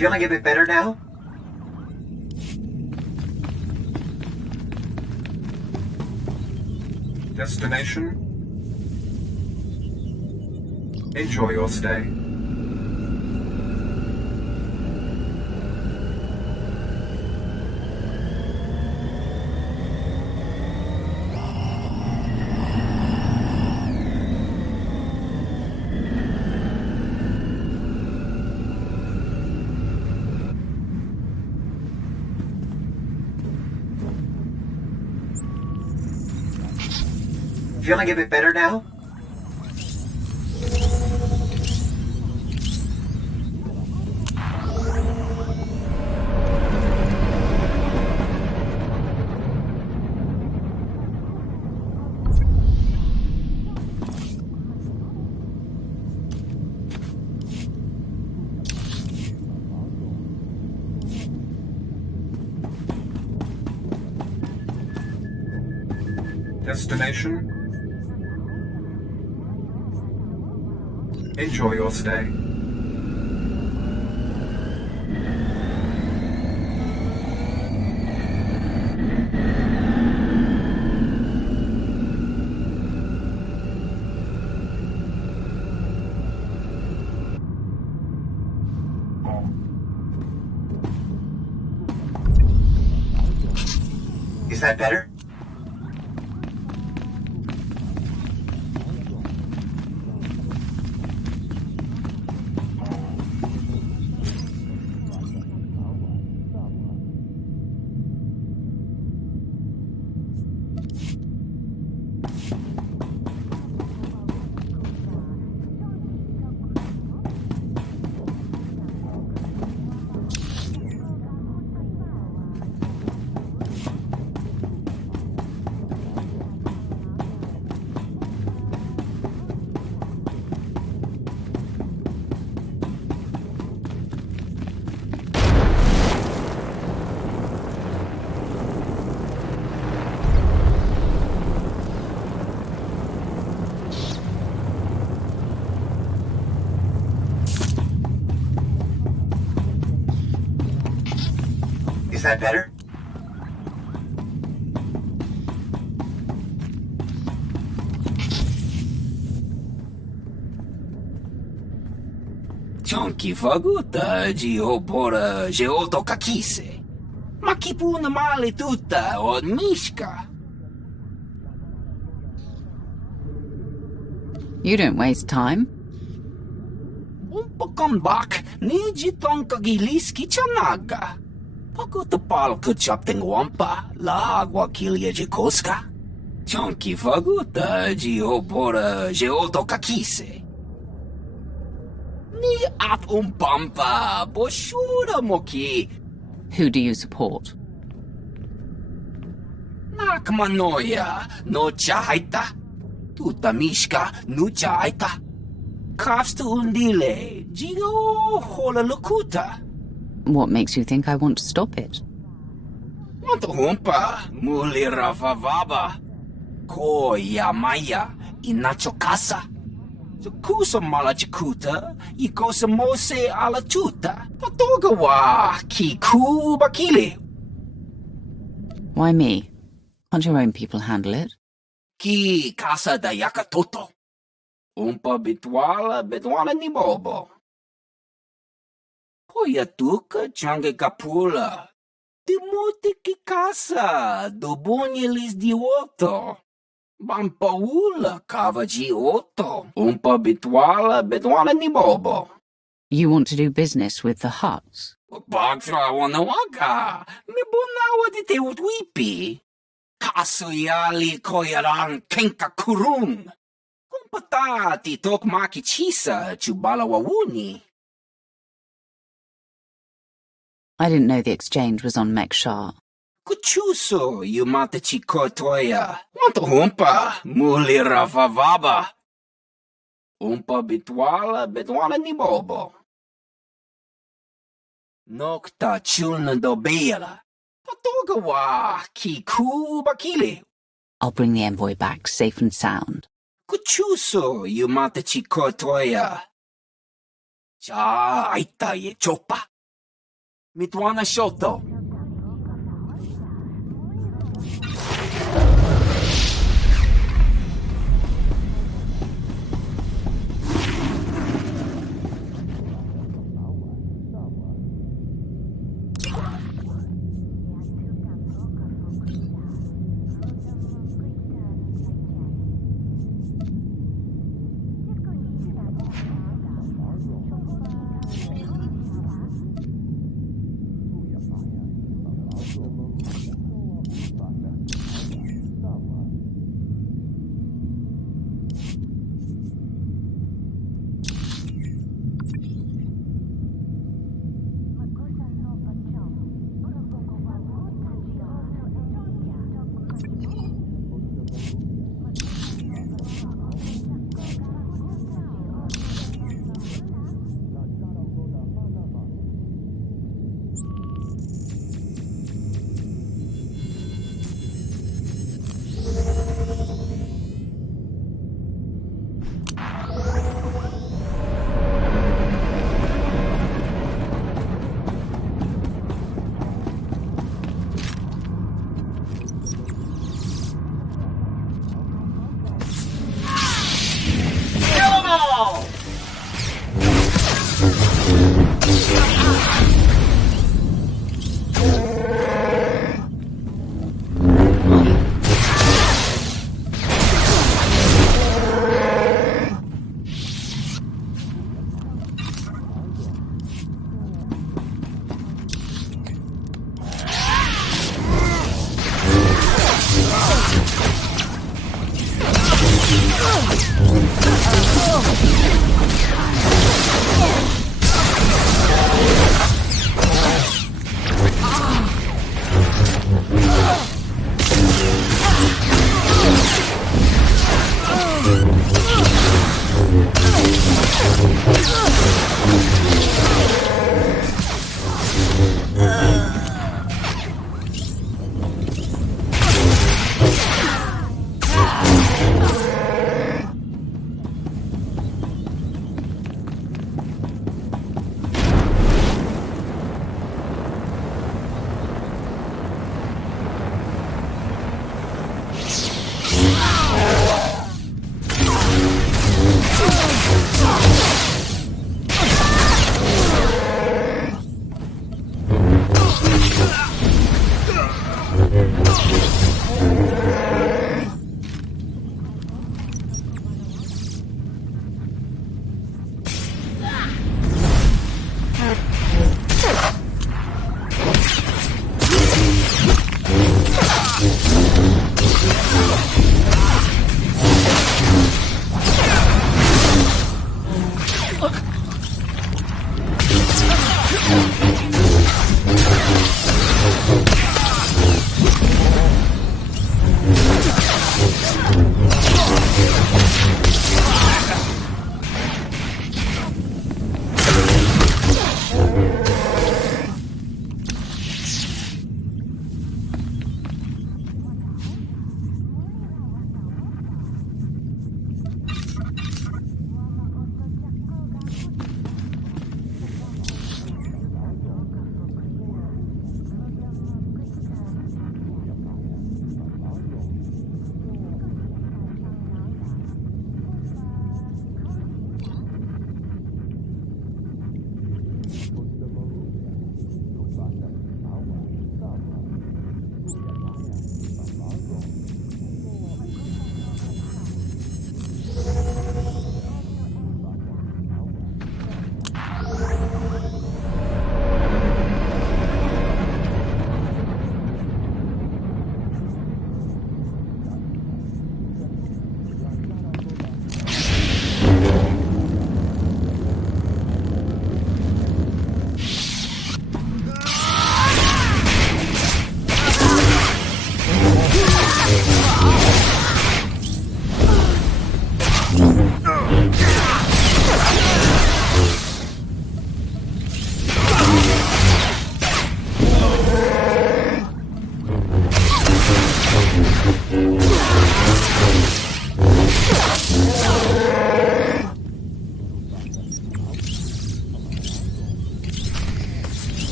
Feeling a bit better now? Destination? Enjoy your stay. Feeling a bit better now? Destination? Enjoy your stay. Is that better? Is that better? Chonki faguta geopora geotokakise. Makipuna male tutta od mishka. You don't waste time. Umpakombak niji tonkagiliski chanaga. Pagutapal kuchapting wampa la agua kilia jikoska. Chonki faguta geopora geotokakise. Ni at umpampa boshura moki. Who do you support? Nakmanoya no chaita. Tutamishka no chaita. Kafsta undile jigo hola lukuta. What makes you think I want to stop it? Want humpa muli rafavaba. Ko yamaya inachokasa. Kusa malachikuta, ikosa mose alachuta, patogawa kiku bakili. Why me? Can't your own people handle it? Ki casa da yakatoto. Umpa bitwala ni bobo. Poyatuka change kapula. Timuti ki casa, dobunyelis dioto. Bampaula kavaji oto. Umpa bitwala ni bobo. You want to do business with the Huts? Bagfra wanawaga. Mibunawa di te utwipi. Kasoyali koyaran kenka kurung. Kumpatati tok makichisa chubala wawuni. I didn't know the exchange was on Mekshar. Kuchuso yumata chikotoya. Wanto humpa muli rafavaba. Umpa bitwala ni bobo. Nokta chulna dobela. Patogawa kiku bakili. I'll bring the envoy back safe and sound. Kuchuso yumata chikotoya. Cha aita ye chopa. Mitwana Shoto.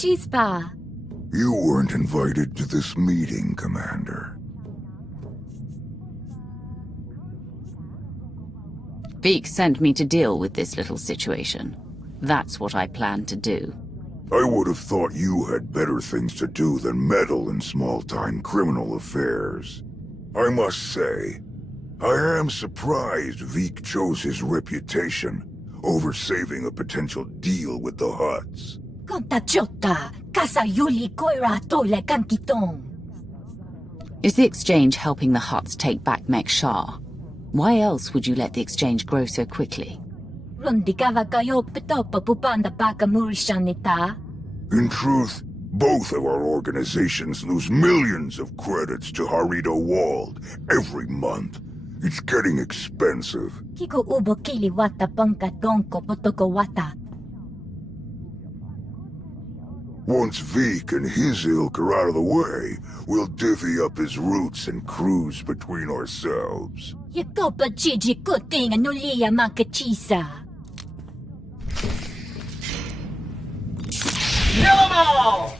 Chispa. You weren't invited to this meeting, Commander. Veek sent me to deal with this little situation. That's what I planned to do. I would have thought you had better things to do than meddle in small-time criminal affairs. I must say, I am surprised Veek chose his reputation over saving a potential deal with the Hutts. Is the exchange helping the Hutts take back Mek Shah? Why else would you let the exchange grow so quickly? In truth, both of our organizations lose millions of credits to Harrido Wald every month. It's getting expensive. Once Veek and his ilk are out of the way, we'll divvy up his roots and cruise between ourselves. Kill 'em all!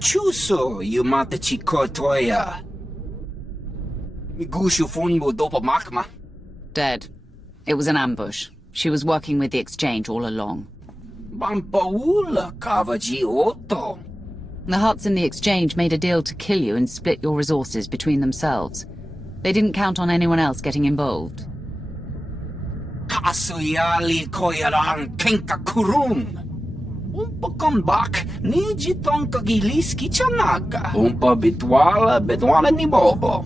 chuso, you mate chikotoya. Migushu funmu dopo makma. Dead. It was an ambush. She was working with the exchange all along. Bampaula kavaji oto. The Huts in the exchange made a deal to kill you and split your resources between themselves. They didn't count on anyone else getting involved. Kasuyali koyaran kenka kurung. Umpa kombak niji tonka giliski chanaga. Umpa bitwala ni bobo.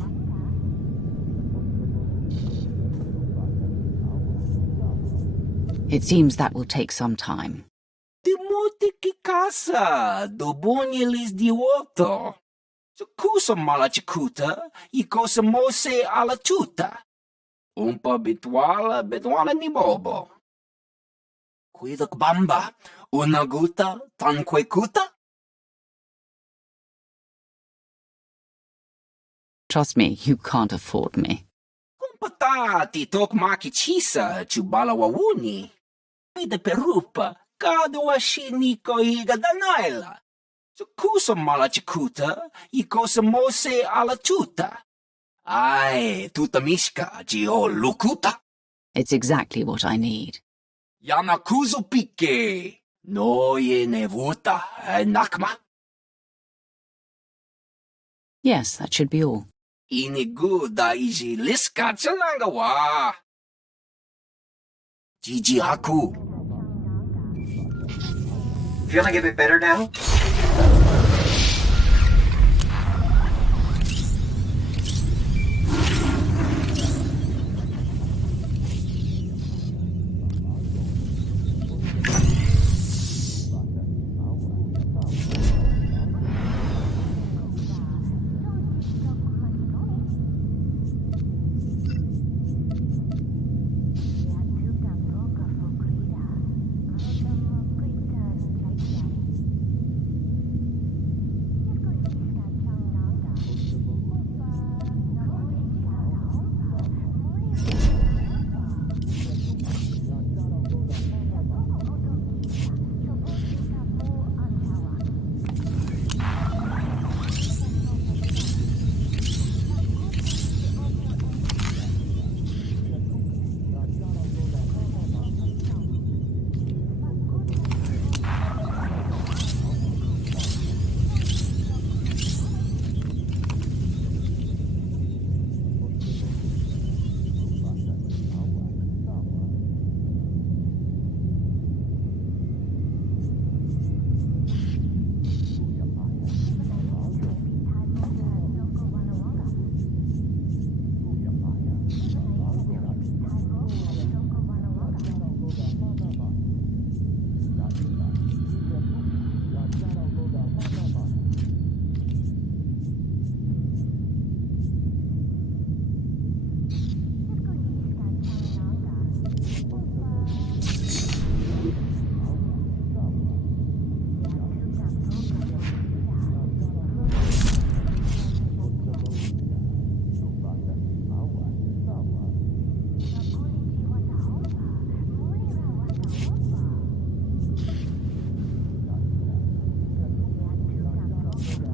It seems that will take some time. Timuti ki casa, dobonyelis dioto. So kusa malachikuta, ikosa mose alachuta. Umpa bitwala ni bobo. Kuidak bamba, unaguta, tanquekuta. Trust me, you can't afford me. Kumpata titok maki chisa, chubala wawuni. Ide perupa, kadua shiniko iga danaila. So kusa malachikuta, ikosa mose alachuta. Ay, tutamishka, gio lukuta. It's exactly what I need. Yanakuzu pike, no ye nevuta, nakma. Yes, that should be all. Inigu daiji liska chanangawa. Jiji haku. Feeling a bit better now?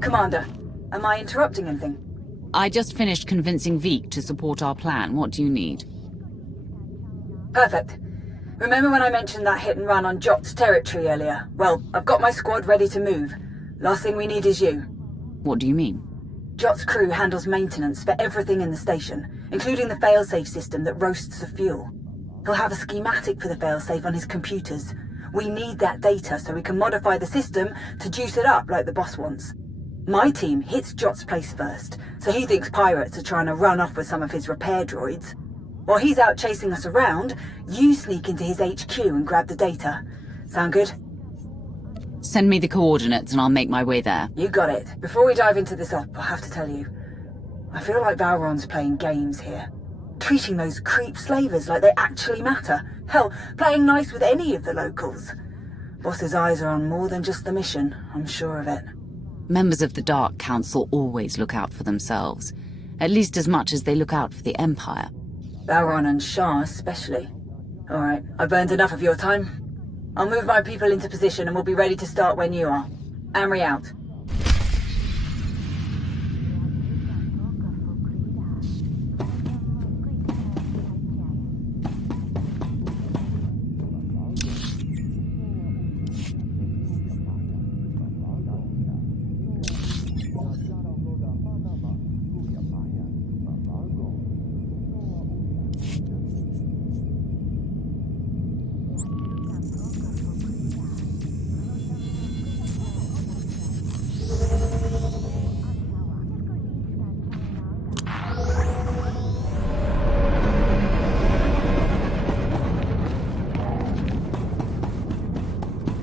Commander, am I interrupting anything? I just finished convincing Veek to support our plan. What do you need? Perfect. Remember when I mentioned that hit and run on Jot's territory earlier? Well, I've got my squad ready to move. Last thing we need is you. What do you mean? Jot's crew handles maintenance for everything in the station, including the failsafe system that roasts the fuel. He'll have a schematic for the failsafe on his computers. We need that data so we can modify the system to juice it up like the boss wants. My team hits Jot's place first, so he thinks pirates are trying to run off with some of his repair droids. While he's out chasing us around, you sneak into his HQ and grab the data. Sound good? Send me the coordinates and I'll make my way there. You got it. Before we dive into this op, I have to tell you, I feel like Valron's playing games here. Treating those creep slavers like they actually matter. Hell, playing nice with any of the locals. Boss's eyes are on more than just the mission, I'm sure of it. Members of the Dark Council always look out for themselves, at least as much as they look out for the Empire. Valron and Shah especially. Alright, I've burned enough of your time. I'll move my people into position and we'll be ready to start when you are. Amri out.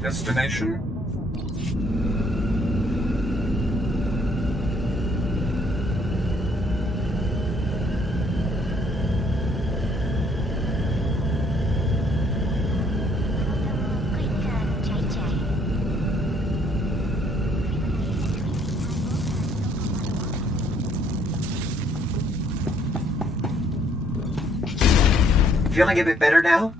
Destination? Feeling a bit better now?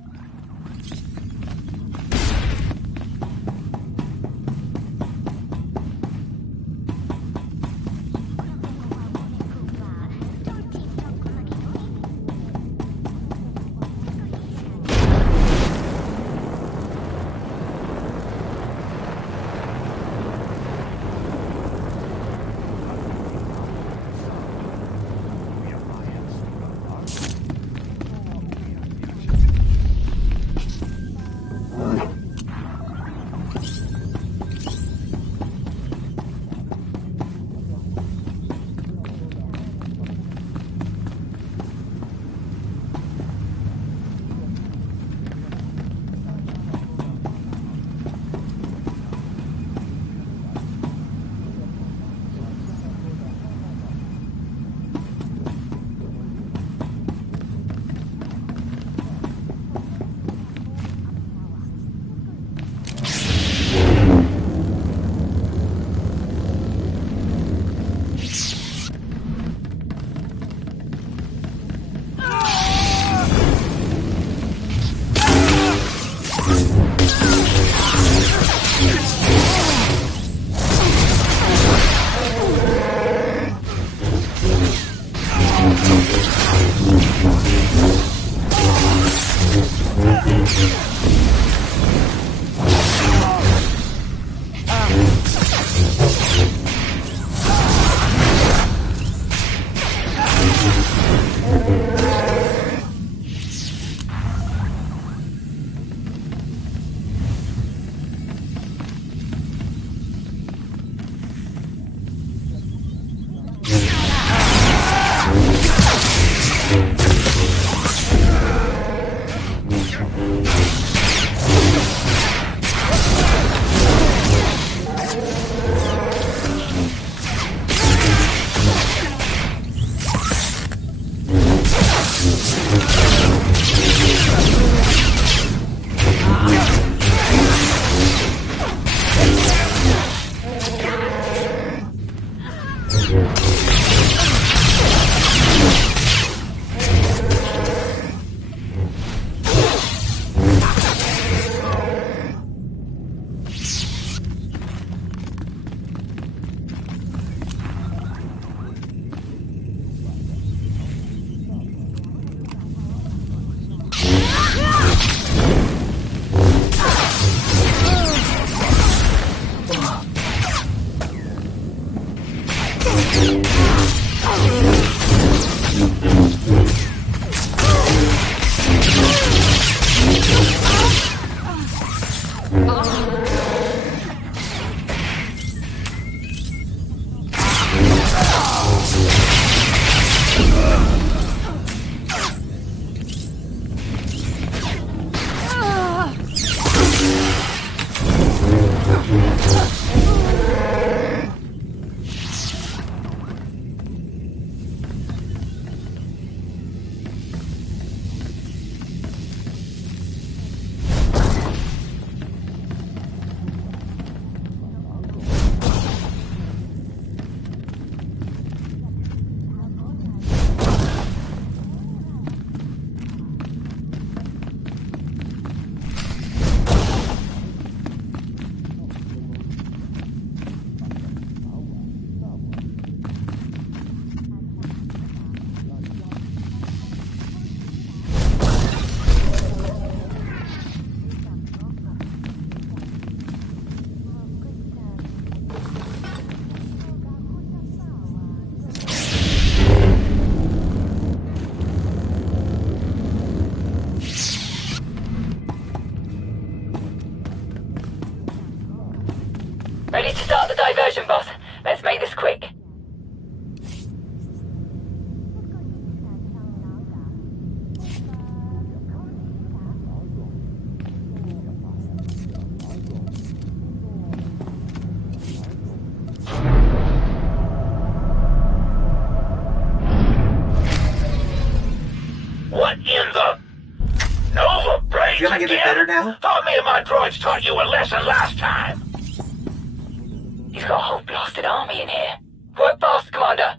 feeling a bit better now? Thought me and my droids taught you a lesson last time. He's got a whole blasted army in here. Work fast, Commander.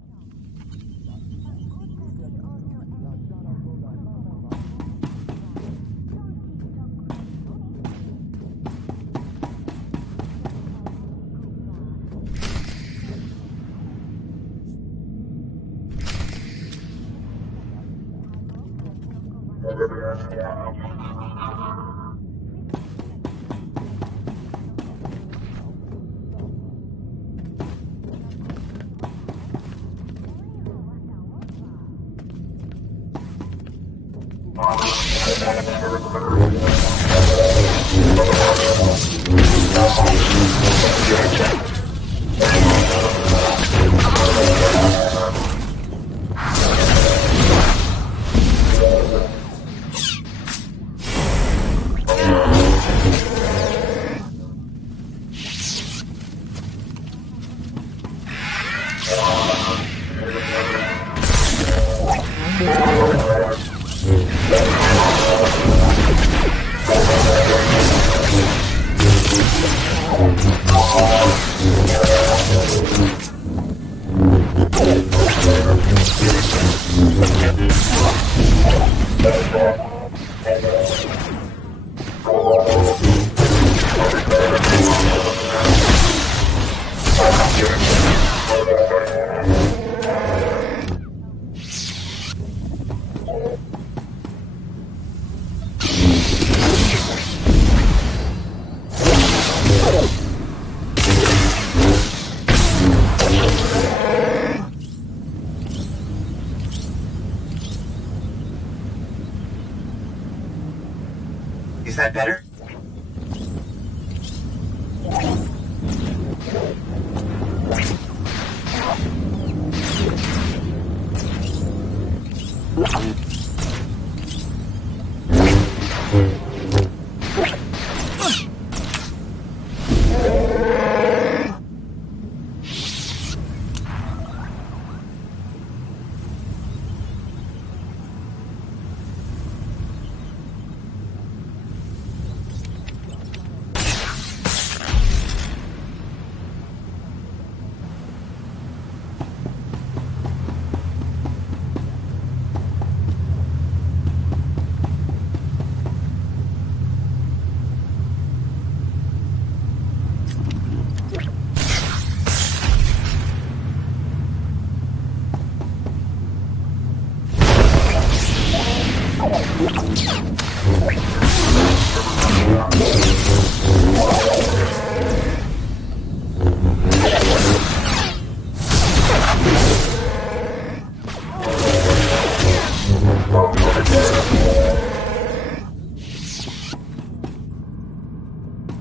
Is that better?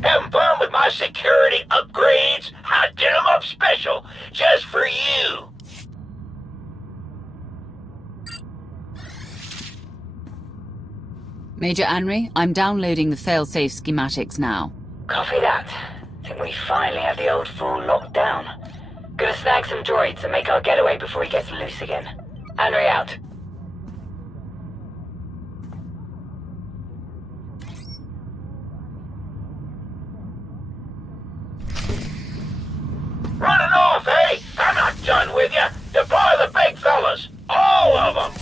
Having fun with my security upgrades? I did them up special, just for you. Major Anri, I'm downloading the failsafe schematics now. Copy that. Think we finally have the old fool locked down. Gonna snag some droids and make our getaway before he gets loose again. Anri out. Running off, eh? I'm not done with you. Deploy the big fellas. All of them.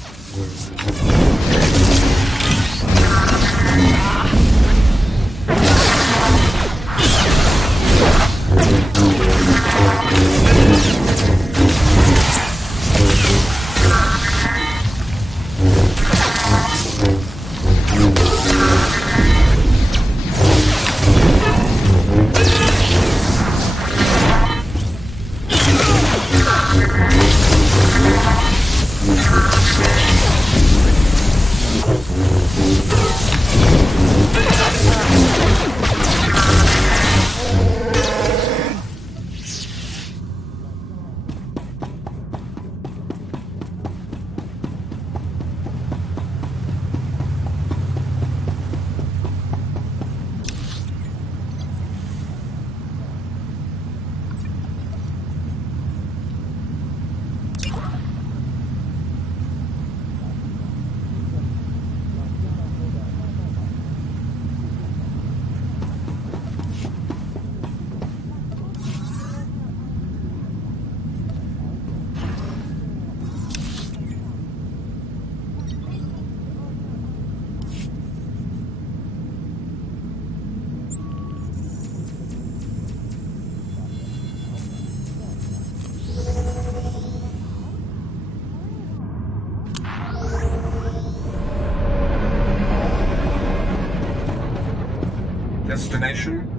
Destination?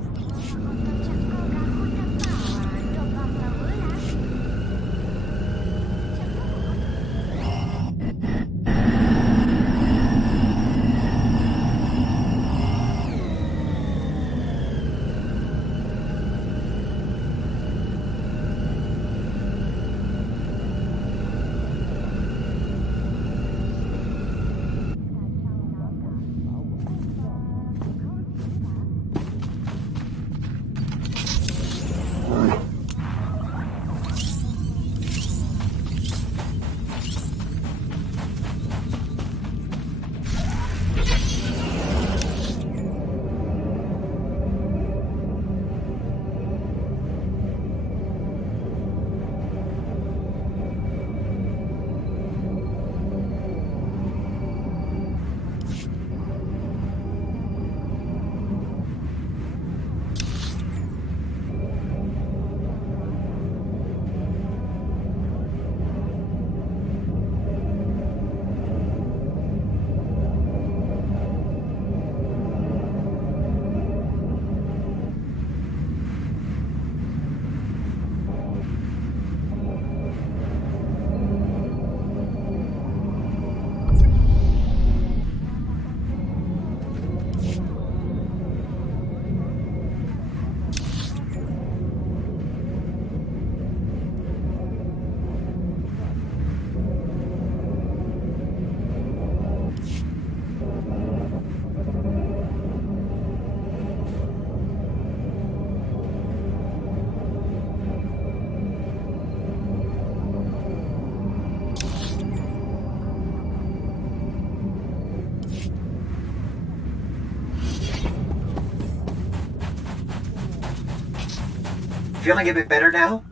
Feeling a bit better now?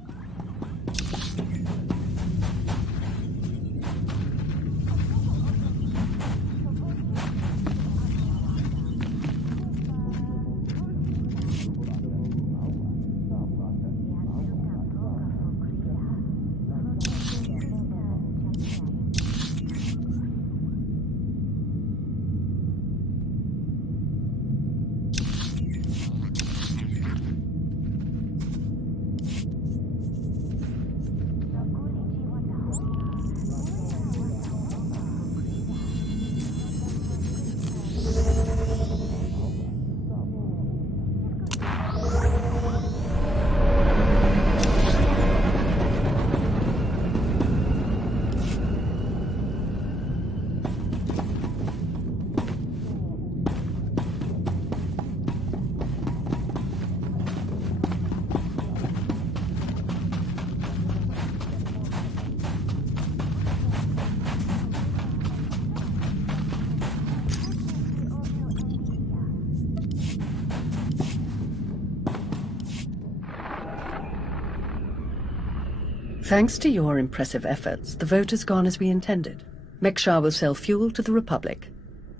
Thanks to your impressive efforts, the vote has gone as we intended. Mekshar will sell fuel to the Republic.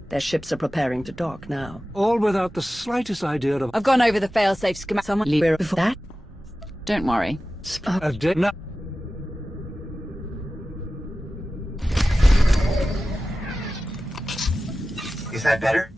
Their ships are preparing to dock now. All without the slightest idea of... I've gone over the failsafe schematic. Someone leave it before that. Don't worry. Is that better?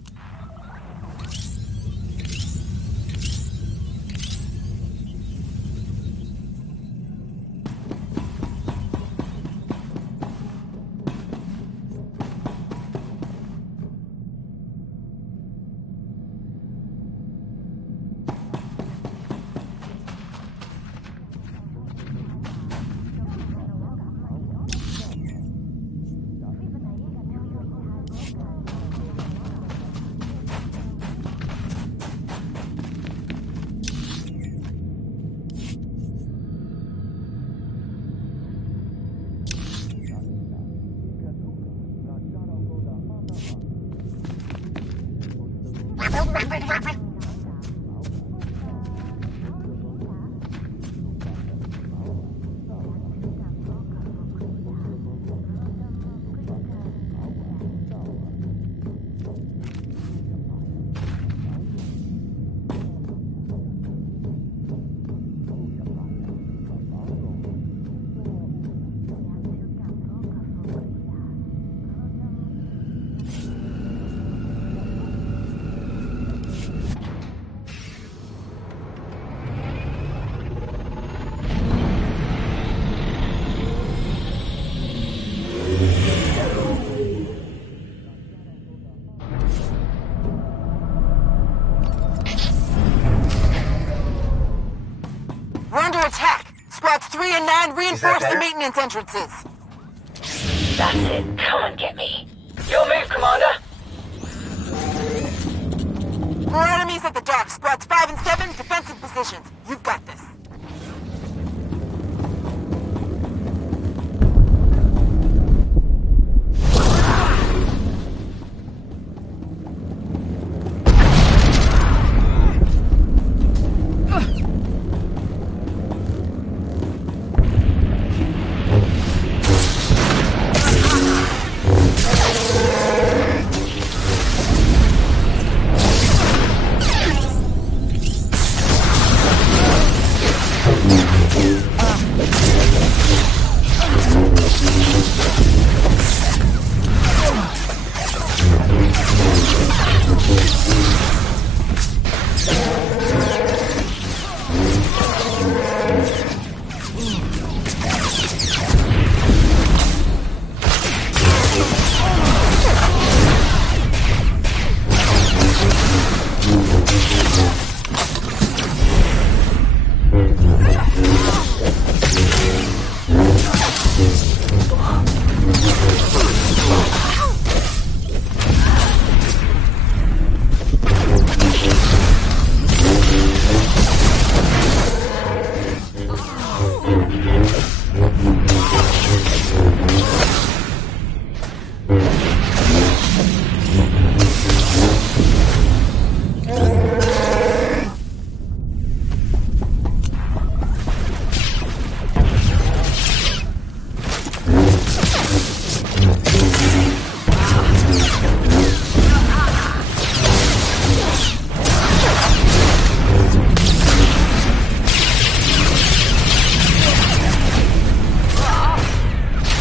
under attack. Squads 3 and 9 reinforce the maintenance entrances. That's it. Come and get me. Your move, Commander. More enemies at the dock. Squads 5 and 7, defensive positions. You've got this.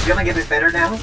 Feeling a bit better now?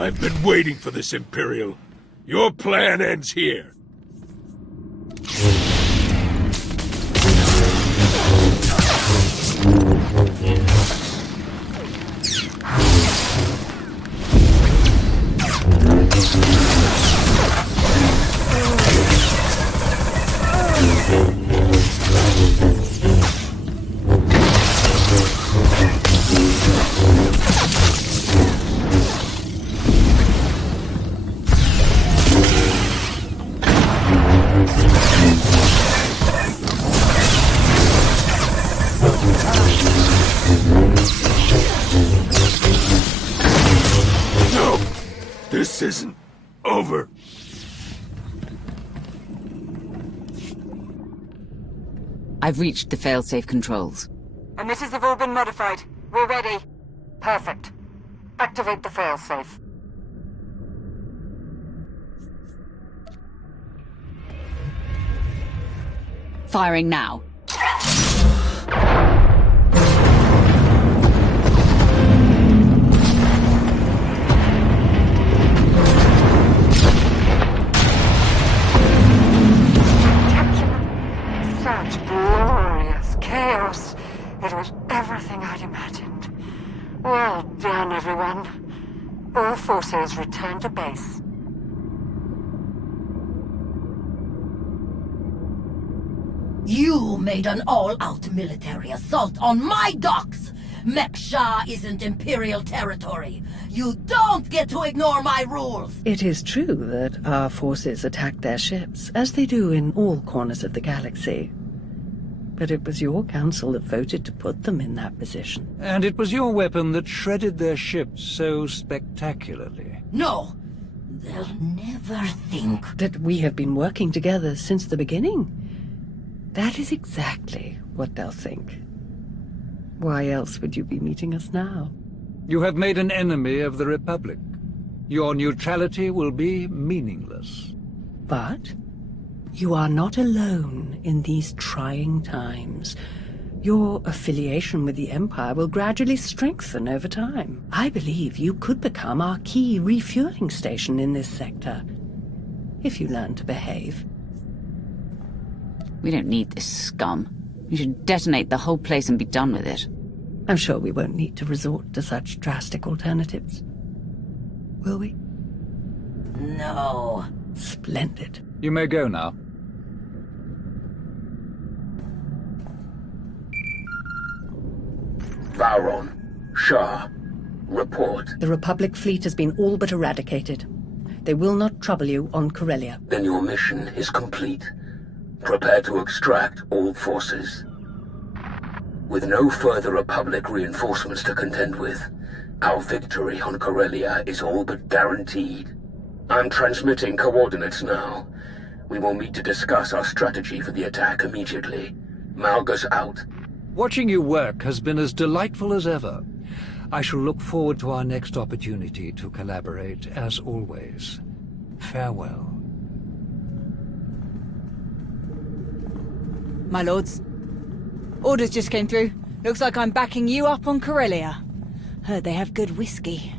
I've been waiting for this, Imperial. Your plan ends here. No! This isn't over. I've reached the failsafe controls. Emitters have all been modified. We're ready. Perfect. Activate the failsafe. Firing now. Such glorious chaos. It was everything I'd imagined. Well done, everyone. All forces return to base. You made an all-out military assault on my docks! Mek-Sha isn't Imperial territory. You don't get to ignore my rules! It is true that our forces attacked their ships, as they do in all corners of the galaxy. But it was your council that voted to put them in that position. And it was your weapon that shredded their ships so spectacularly. No! They'll never think that we have been working together since the beginning. That is exactly what they'll think. Why else would you be meeting us now? You have made an enemy of the Republic. Your neutrality will be meaningless. But you are not alone in these trying times. Your affiliation with the Empire will gradually strengthen over time. I believe you could become our key refueling station in this sector, if you learn to behave. We don't need this scum. We should detonate the whole place and be done with it. I'm sure we won't need to resort to such drastic alternatives. Will we? No. Splendid. You may go now. Vowron, Shah, report. The Republic fleet has been all but eradicated. They will not trouble you on Corellia. Then your mission is complete. Prepare to extract all forces. With no further Republic reinforcements to contend with, our victory on Corellia is all but guaranteed. I'm transmitting coordinates now. We will meet to discuss our strategy for the attack immediately. Malgus out. Watching you work has been as delightful as ever. I shall look forward to our next opportunity to collaborate, as always. Farewell. My lords, orders just came through. Looks like I'm backing you up on Corellia. Heard they have good whiskey.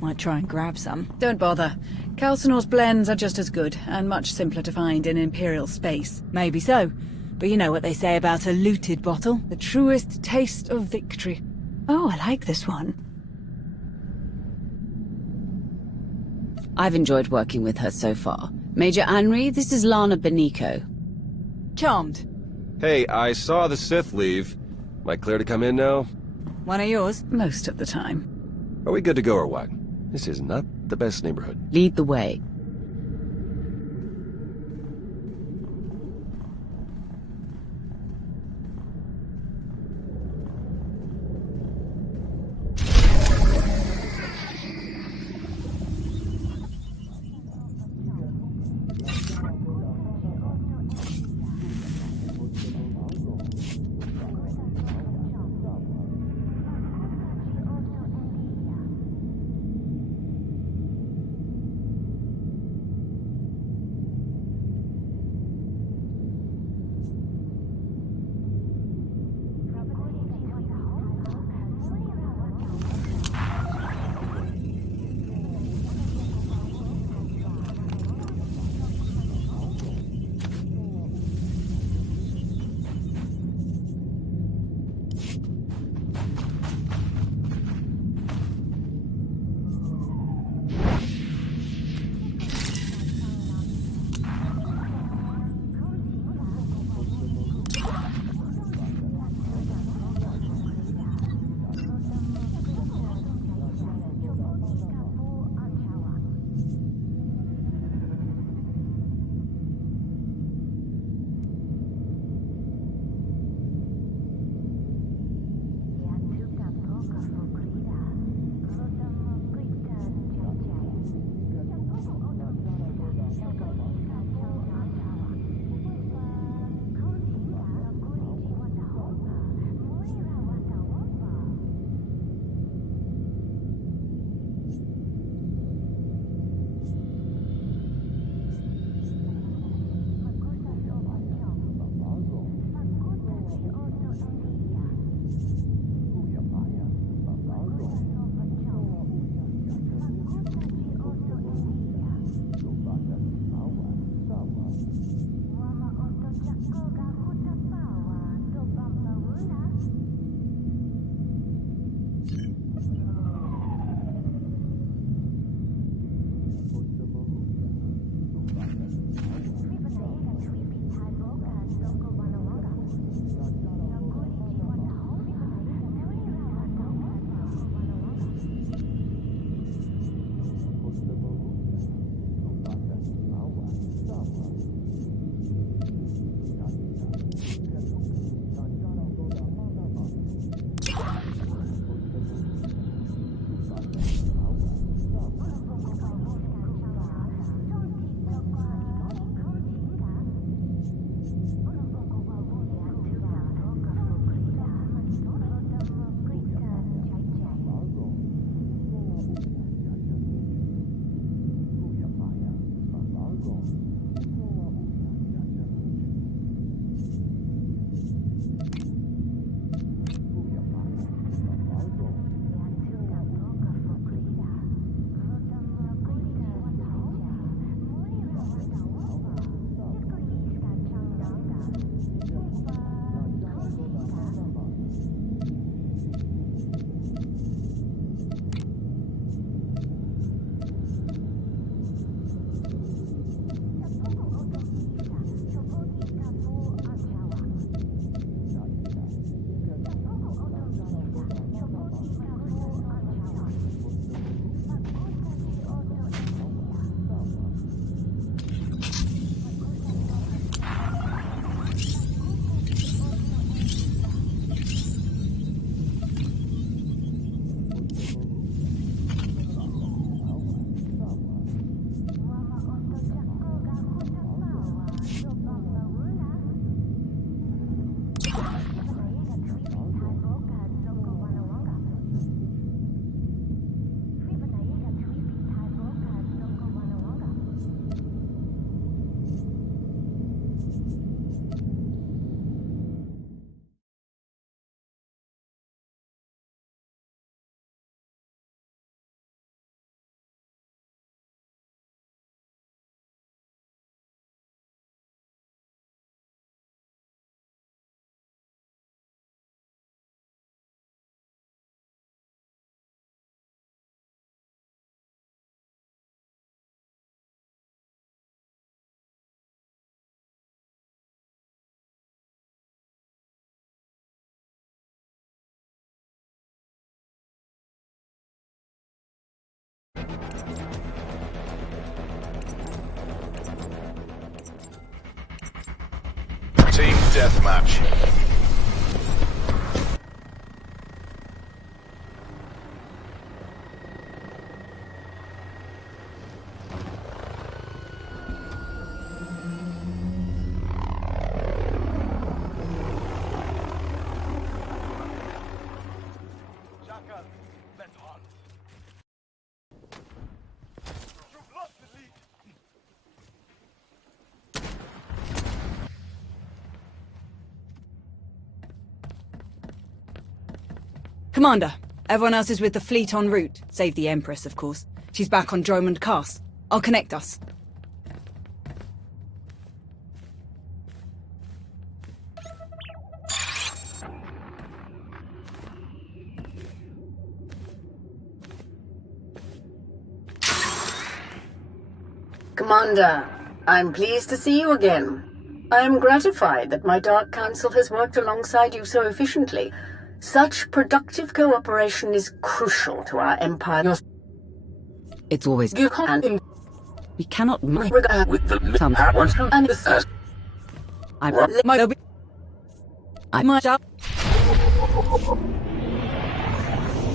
Might try and grab some. Don't bother. Calcinor's blends are just as good, and much simpler to find in Imperial space. Maybe so, but you know what they say about a looted bottle? The truest taste of victory. Oh, I like this one. I've enjoyed working with her so far. Major Anri, this is Lana Benico. Charmed. Hey, I saw the Sith leave. Am I clear to come in now? One of yours? Most of the time. Are we good to go or what? This is not the best neighborhood. Lead the way. deathmatch. Commander, everyone else is with the fleet en route. Save the Empress, of course. She's back on Dromond Cast. I'll connect us. Commander, I'm pleased to see you again. I am gratified that my Dark Council has worked alongside you so efficiently. Such productive cooperation is crucial to our empire. It's always We cannot regard with the and the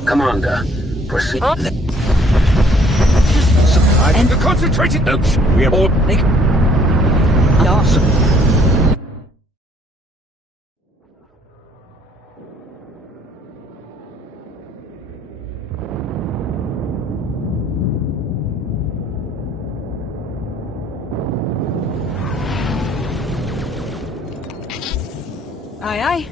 Commander, proceed. And concentrated. No, we are all. Aye, aye.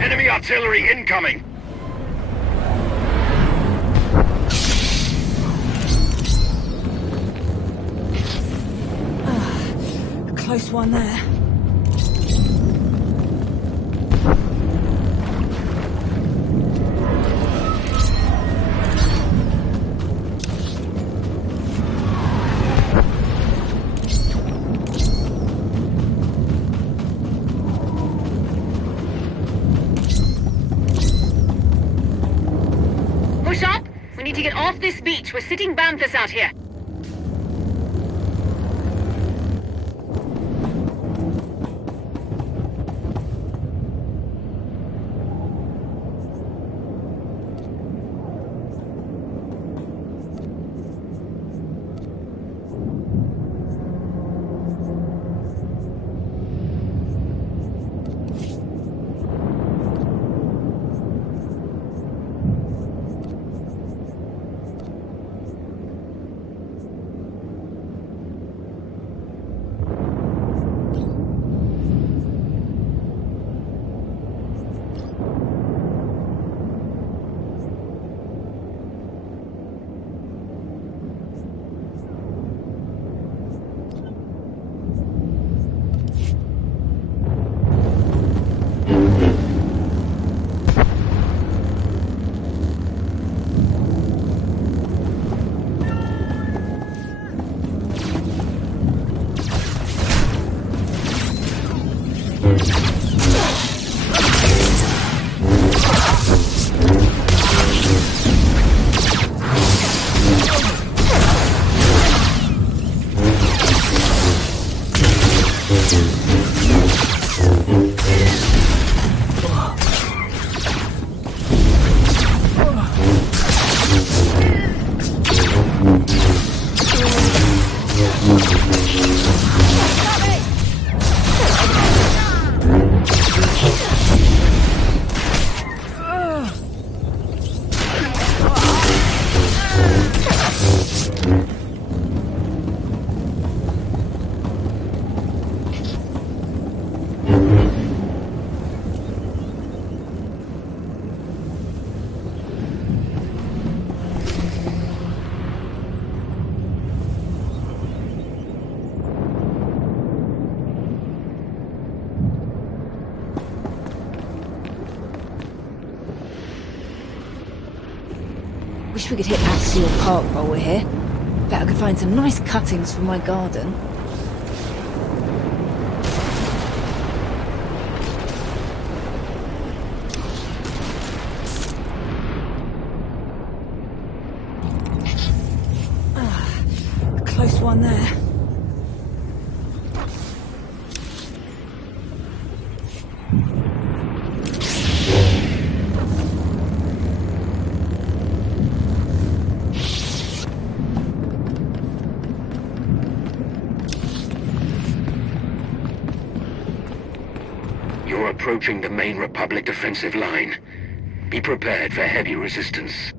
Enemy artillery incoming! Close one there. Push up! We need to get off this beach. We're sitting Banthas out here. Wish we could hit Axial Park while we're here. Bet I could find some nice cuttings for my garden. You're approaching the main Republic defensive line. Be prepared for heavy resistance.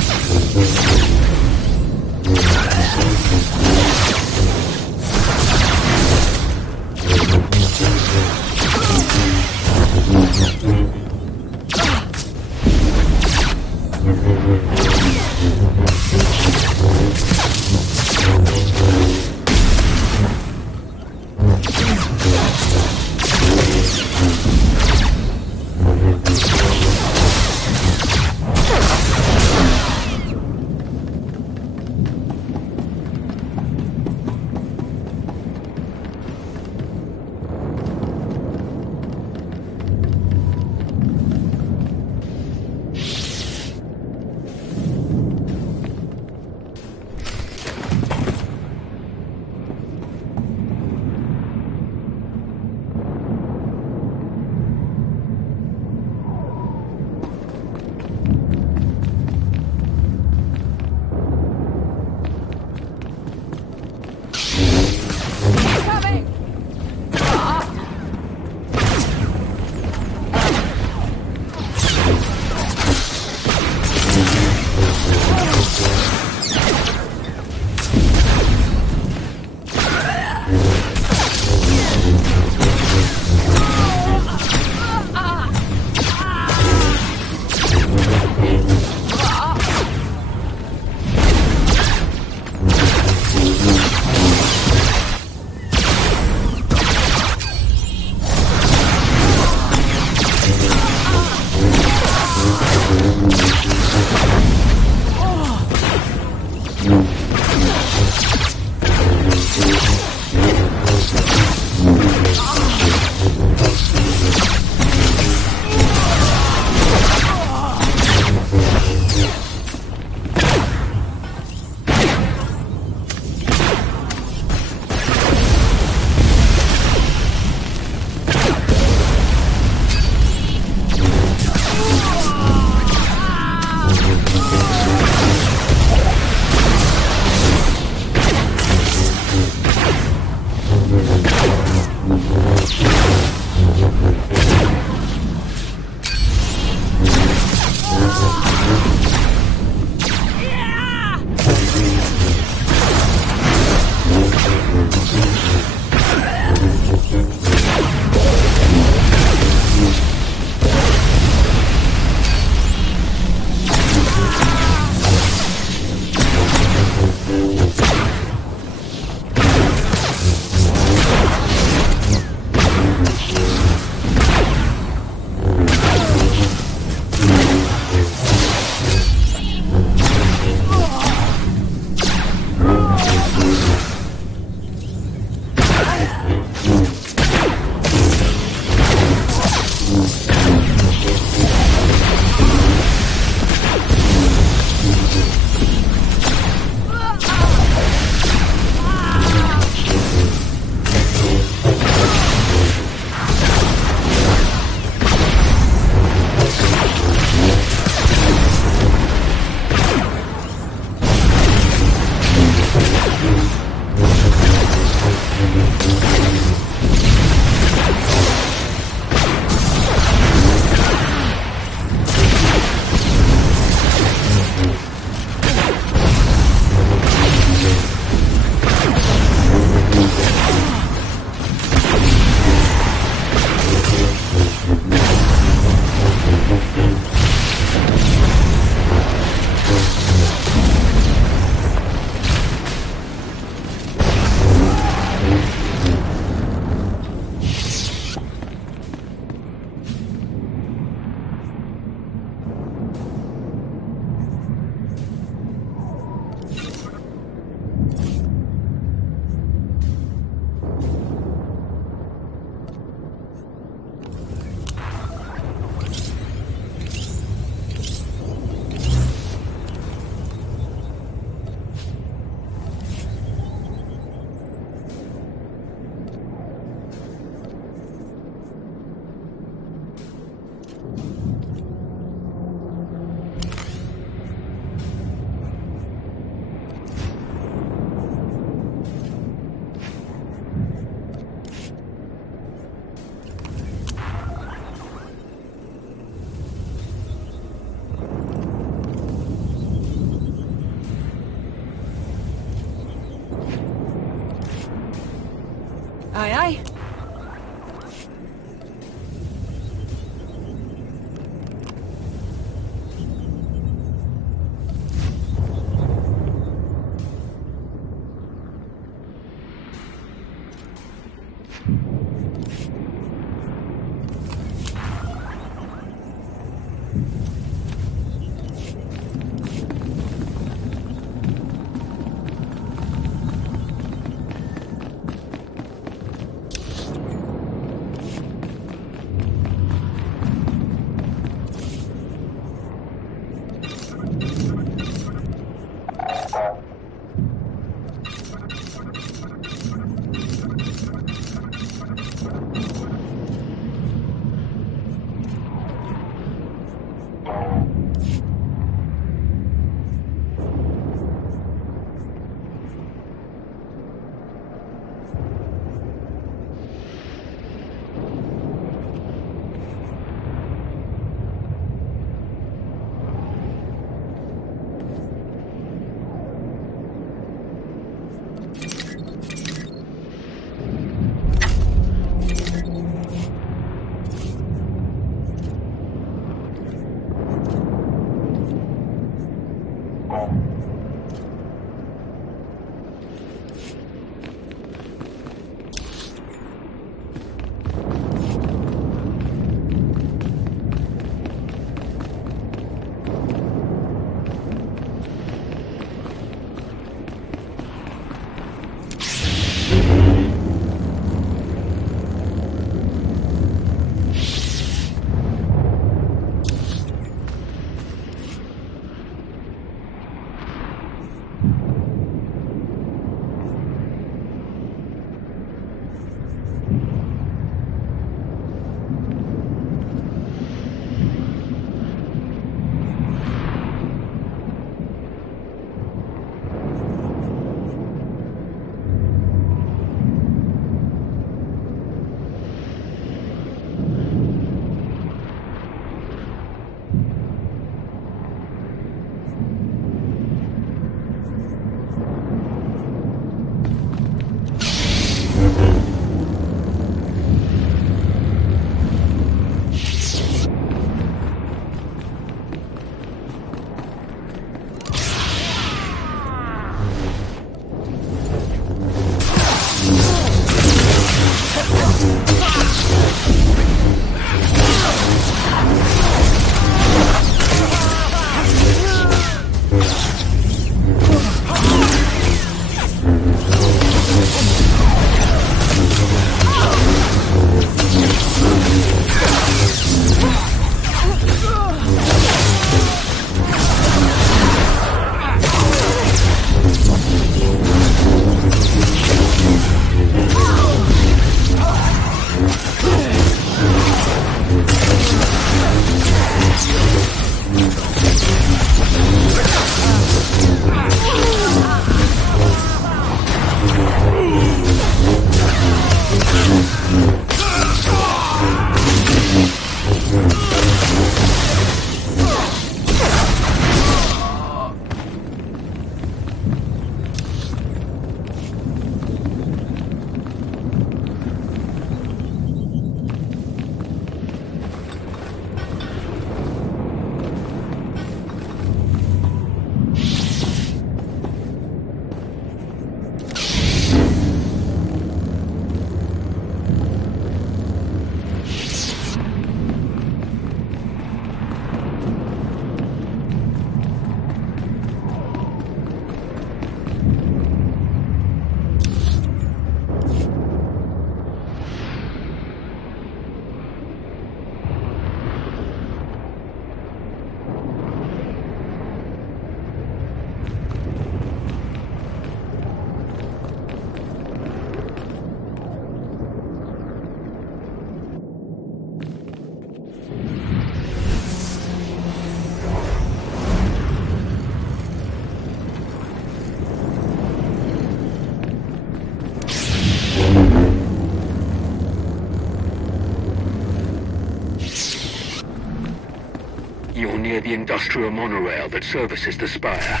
You're near the industrial monorail that services the spire.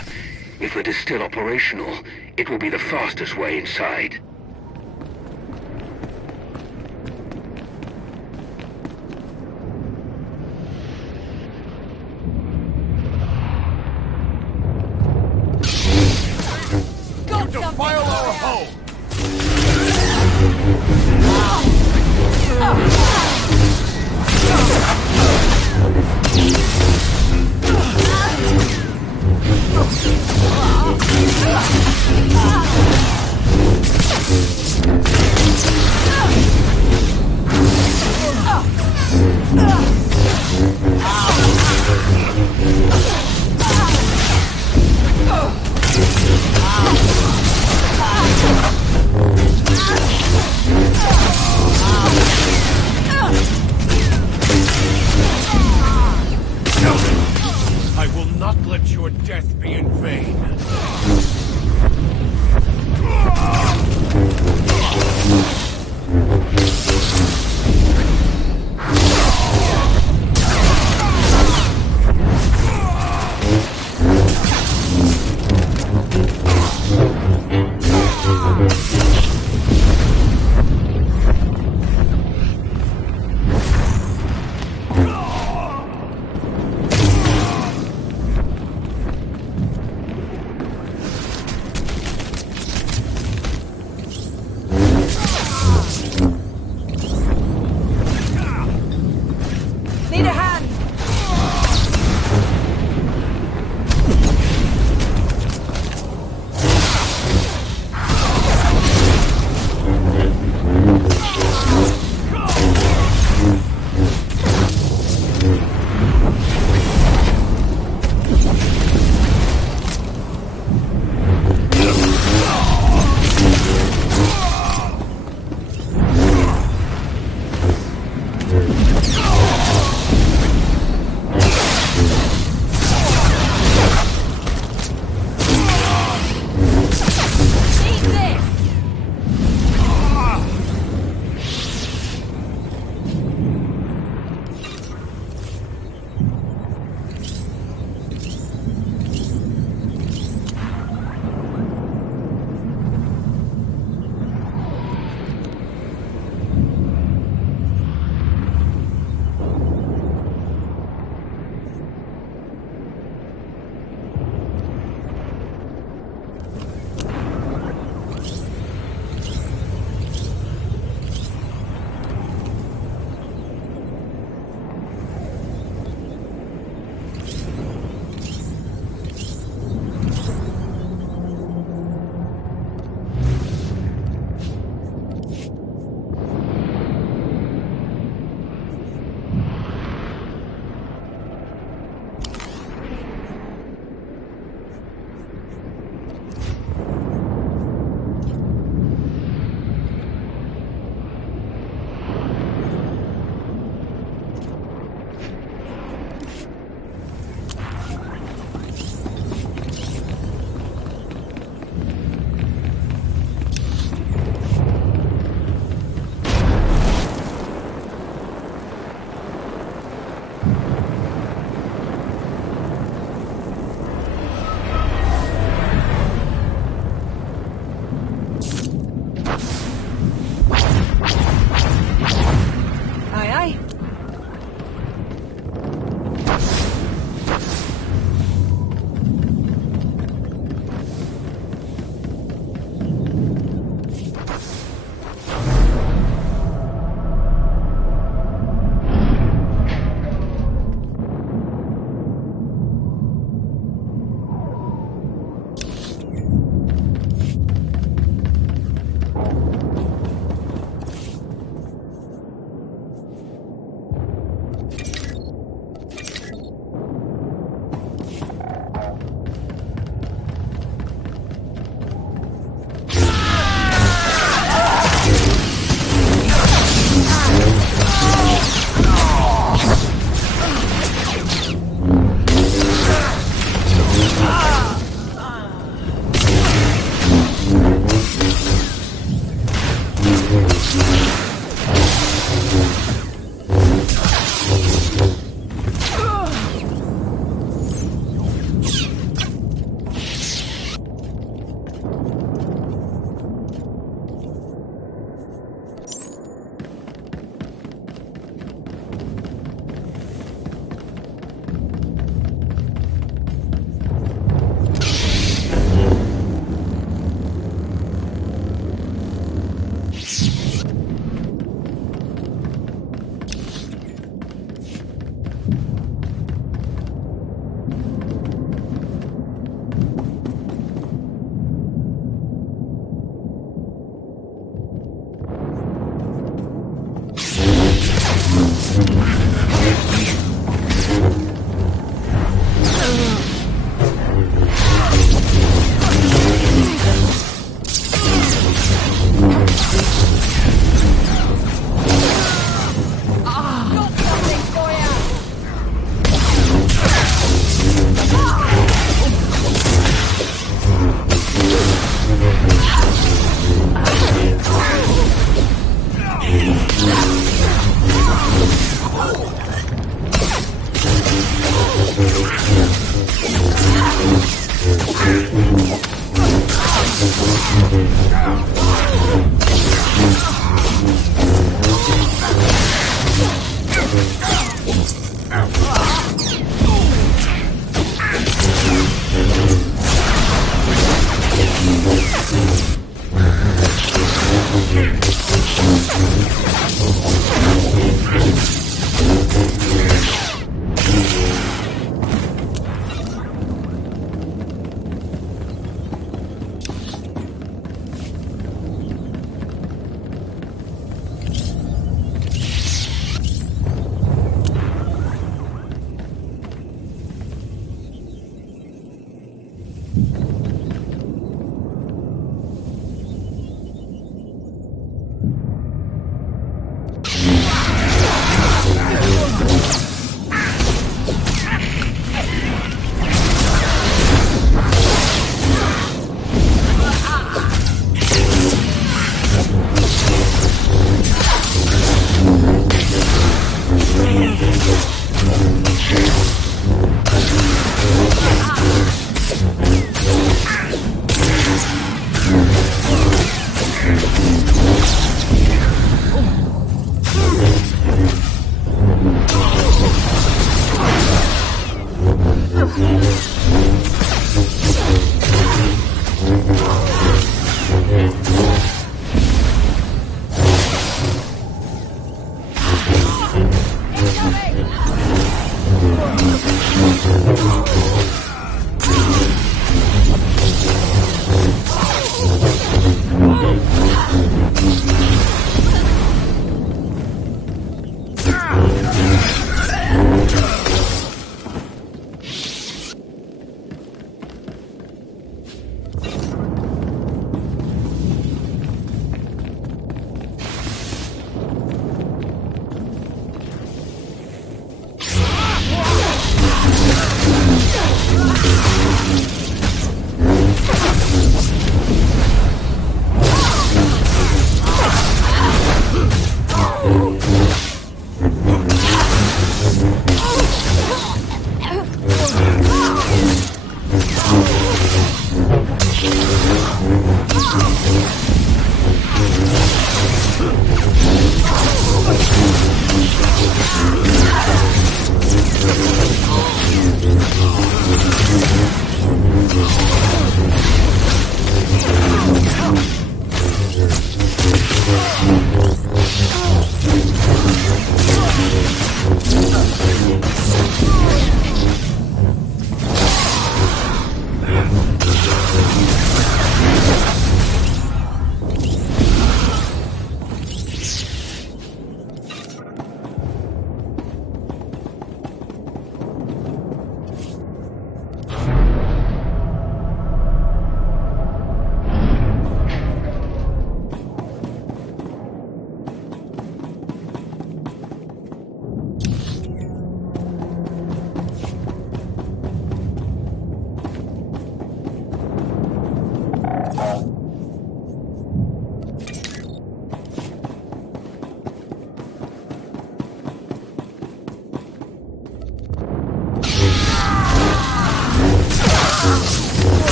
If it is still operational, it will be the fastest way inside. You defile our home! I will not let your death be in vain.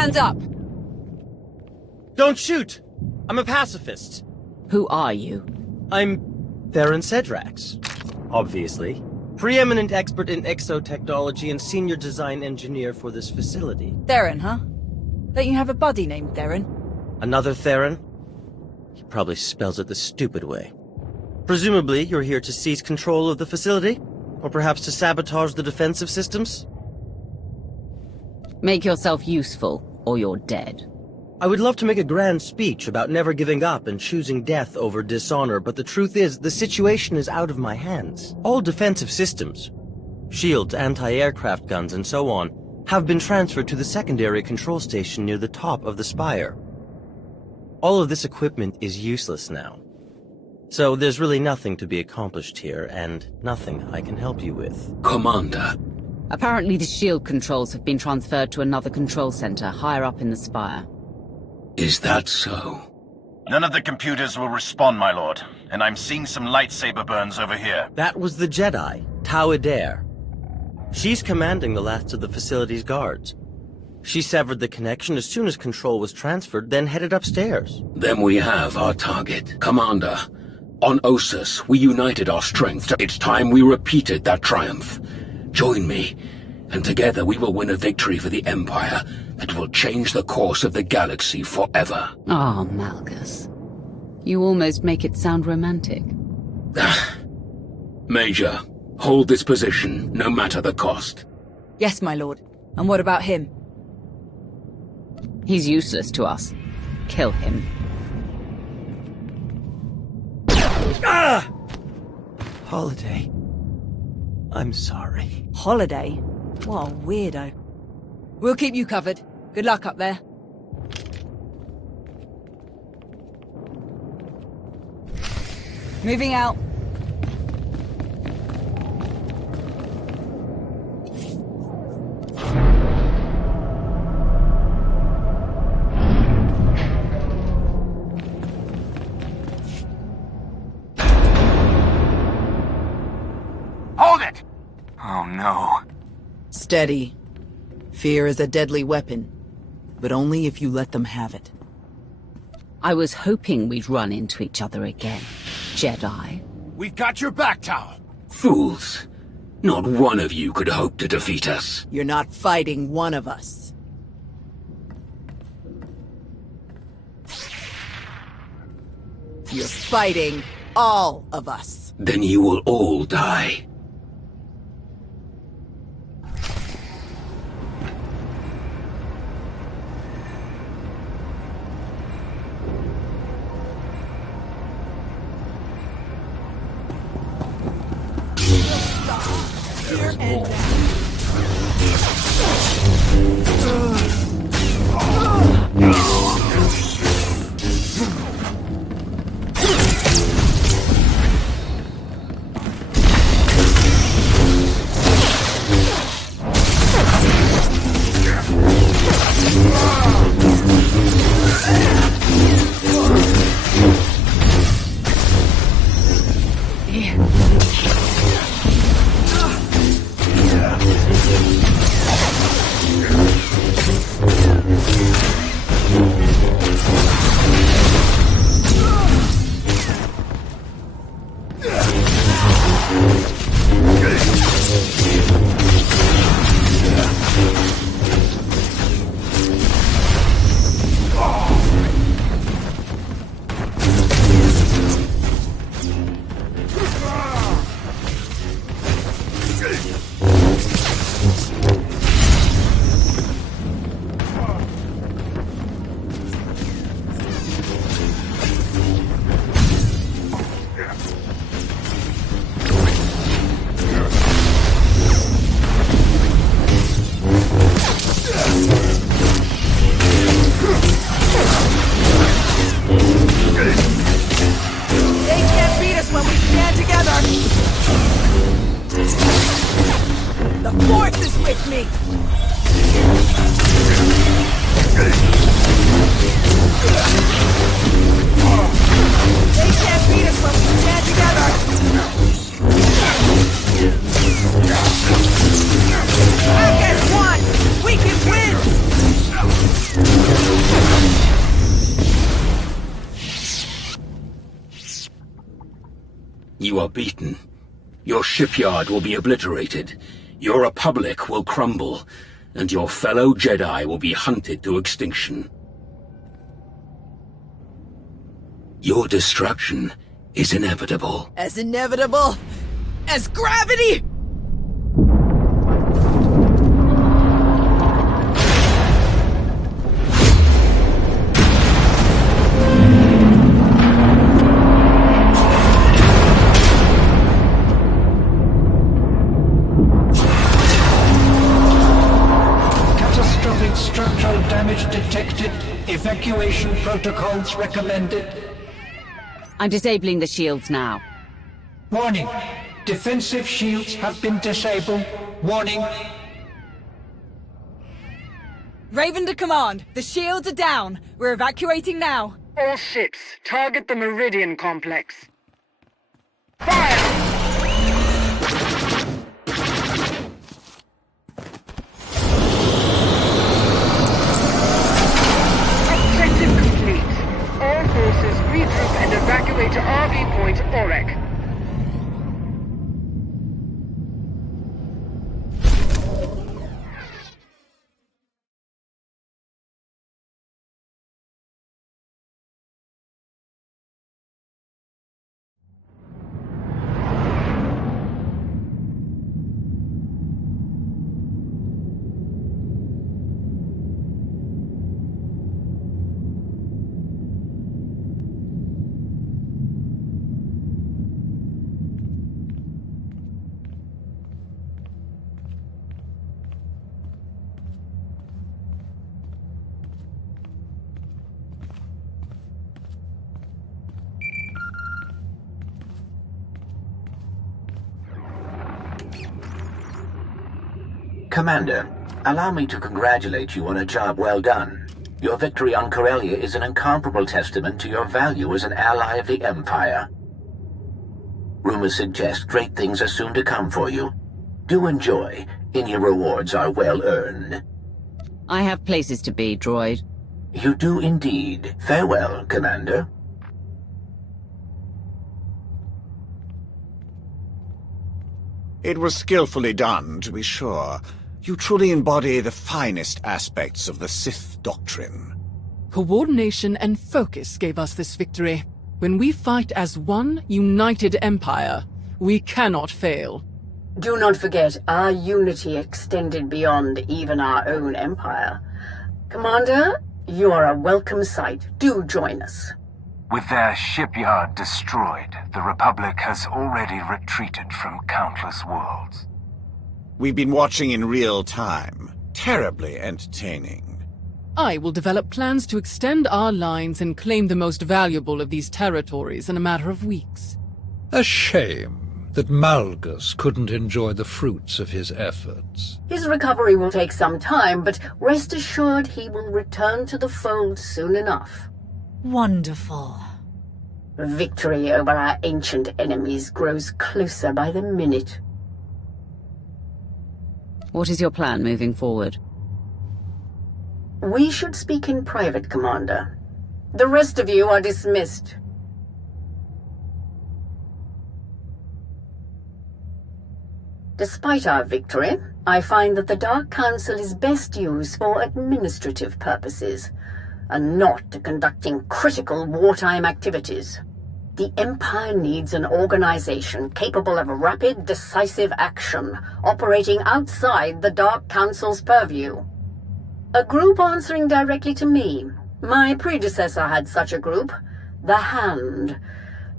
Hands up! Don't shoot! I'm a pacifist. Who are you? I'm Theron Cedrax, obviously. Preeminent expert in exotechnology and senior design engineer for this facility. Theron, huh? Don't you have a buddy named Theron? Another Theron? He probably spells it the stupid way. Presumably, you're here to seize control of the facility? Or perhaps to sabotage the defensive systems? Make yourself useful, or you're dead. I would love to make a grand speech about never giving up and choosing death over dishonor, but the truth is, the situation is out of my hands. All defensive systems, shields, anti-aircraft guns, and so on, have been transferred to the secondary control station near the top of the spire. All of this equipment is useless now. So there's really nothing to be accomplished here, and nothing I can help you with. Commander. Apparently the shield controls have been transferred to another control center higher up in the spire. Is that so? None of the computers will respond, my lord, and I'm seeing some lightsaber burns over here. That was the Jedi, Tau Adair. She's commanding the last of the facility's guards. She severed the connection as soon as control was transferred, then headed upstairs. Then we have our target. Commander, on Ossus, we united our strength. It's time we repeated that triumph. Join me, and together we will win a victory for the Empire that will change the course of the galaxy forever. Ah, Malgus. You almost make it sound romantic. Major, hold this position, no matter the cost. Yes, my lord. And what about him? He's useless to us. Kill him. Ah! Holiday. I'm sorry. Holiday? What a weirdo. We'll keep you covered. Good luck up there. Moving out. Hold it! Oh no. Steady. Fear is a deadly weapon, but only if you let them have it. I was hoping we'd run into each other again, Jedi. We've got your back, Tau. Fools. Not one of you could hope to defeat us. You're not fighting one of us. You're fighting all of us. Then you will all die. Here and You are beaten. Your shipyard will be obliterated. Your republic will crumble. And your fellow Jedi will be hunted to extinction. Your destruction is inevitable. As inevitable as gravity! Catastrophic structural damage detected. Evacuation protocols recommended. I'm disabling the shields now. Warning. Defensive shields have been disabled. Warning. Raven to command. The shields are down. We're evacuating now. All ships, target the Meridian Complex. Fire! Objective complete. All forces regroup and evacuate to RV Point Orek. Commander, allow me to congratulate you on a job well done. Your victory on Corellia is an incomparable testament to your value as an ally of the Empire. Rumors suggest great things are soon to come for you. Do enjoy. Any rewards are well earned. I have places to be, droid. You do indeed. Farewell, Commander. It was skillfully done, to be sure. You truly embody the finest aspects of the Sith doctrine. Coordination and focus gave us this victory. When we fight as one united empire, we cannot fail. Do not forget, our unity extended beyond even our own empire. Commander, you are a welcome sight. Do join us. With their shipyard destroyed, the Republic has already retreated from countless worlds. We've been watching in real time. Terribly entertaining. I will develop plans to extend our lines and claim the most valuable of these territories in a matter of weeks. A shame that Malgus couldn't enjoy the fruits of his efforts. His recovery will take some time, but rest assured he will return to the fold soon enough. Wonderful. Victory over our ancient enemies grows closer by the minute. What is your plan moving forward? We should speak in private, Commander. The rest of you are dismissed. Despite our victory, I find that the Dark Council is best used for administrative purposes, and not to conducting critical wartime activities. The Empire needs an organization capable of rapid, decisive action, operating outside the Dark Council's purview. A group answering directly to me. My predecessor had such a group, the Hand,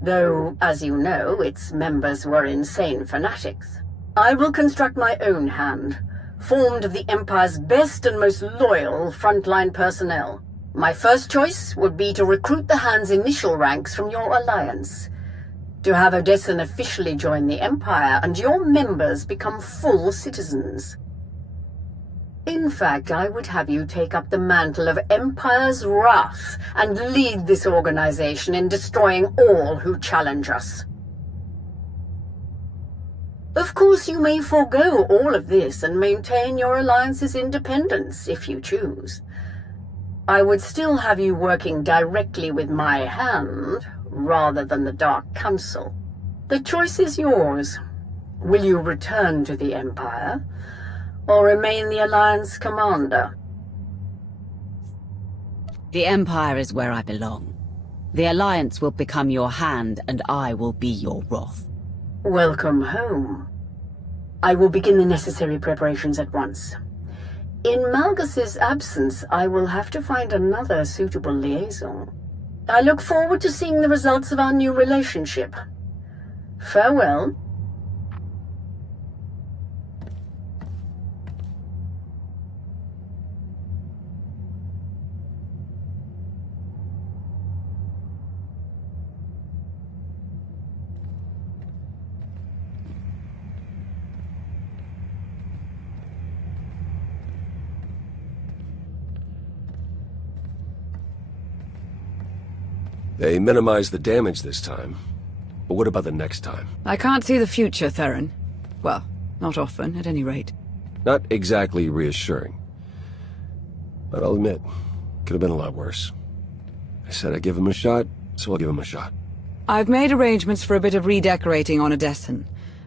though, as you know, its members were insane fanatics. I will construct my own Hand, formed of the Empire's best and most loyal frontline personnel. My first choice would be to recruit the Hand's initial ranks from your alliance, to have Odessen officially join the Empire and your members become full citizens. In fact, I would have you take up the mantle of Empire's Wrath and lead this organization in destroying all who challenge us. Of course, you may forego all of this and maintain your alliance's independence if you choose. I would still have you working directly with my Hand, rather than the Dark Council. The choice is yours. Will you return to the Empire, or remain the Alliance commander? The Empire is where I belong. The Alliance will become your hand, and I will be your wrath. Welcome home. I will begin the necessary preparations at once. In Malgus's absence, I will have to find another suitable liaison. I look forward to seeing the results of our new relationship. Farewell. They minimized the damage this time. But what about the next time? I can't see the future, Theron. Well, not often, at any rate. Not exactly reassuring. But I'll admit, could have been a lot worse. I said I'd give him a shot, so I'll give him a shot. I've made arrangements for a bit of redecorating on Odessan,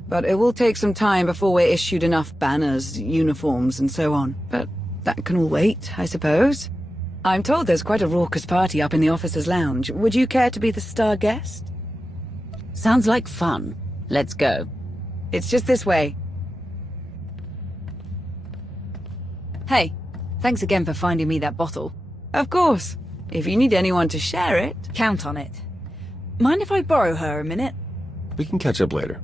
but it will take some time before we're issued enough banners, uniforms, and so on. But that can all wait, I suppose. I'm told there's quite a raucous party up in the officers' lounge. Would you care to be the star guest? Sounds like fun. Let's go. It's just this way. Hey, thanks again for finding me that bottle. Of course. If you need anyone to share it, count on it. Mind if I borrow her a minute? We can catch up later.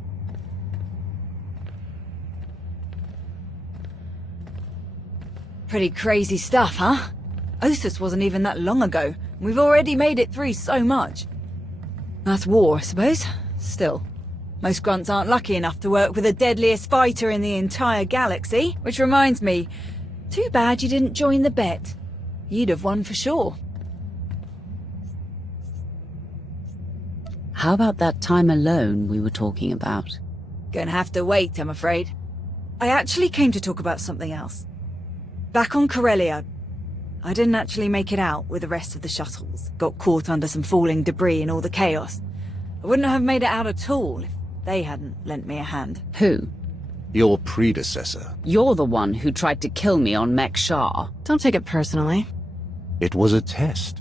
Pretty crazy stuff, huh? Ossus wasn't even that long ago. We've already made it through so much. That's war, I suppose. Still, most grunts aren't lucky enough to work with the deadliest fighter in the entire galaxy. Which reminds me, too bad you didn't join the bet. You'd have won for sure. How about that time alone we were talking about? Gonna have to wait, I'm afraid. I actually came to talk about something else. Back on Corellia, I didn't actually make it out with the rest of the shuttles. Got caught under some falling debris and all the chaos. I wouldn't have made it out at all if they hadn't lent me a hand. Who? Your predecessor. You're the one who tried to kill me on Mek Shah. Don't take it personally. It was a test.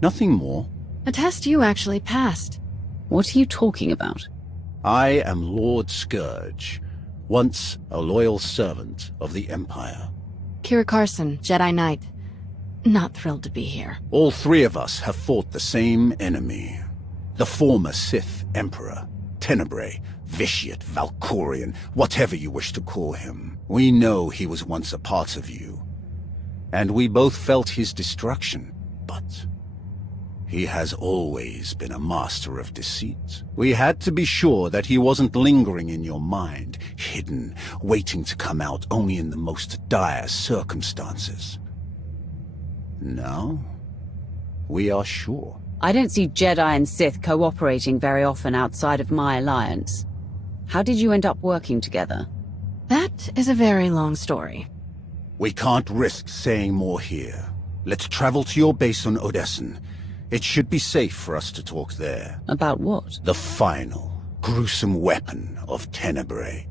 Nothing more. A test you actually passed. What are you talking about? I am Lord Scourge, once a loyal servant of the Empire. Kira Carson, Jedi Knight. Not thrilled to be here. All three of us have fought the same enemy. The former Sith Emperor, Tenebrae, Vitiate, Valkorian, whatever you wish to call him. We know he was once a part of you. And we both felt his destruction, but he has always been a master of deceit. We had to be sure that he wasn't lingering in your mind, hidden, waiting to come out only in the most dire circumstances. Now, we are sure. I don't see Jedi and Sith cooperating very often outside of my alliance. How did you end up working together? That is a very long story. We can't risk saying more here. Let's travel to your base on Odessan. It should be safe for us to talk there. About what? The final, gruesome weapon of Tenebrae.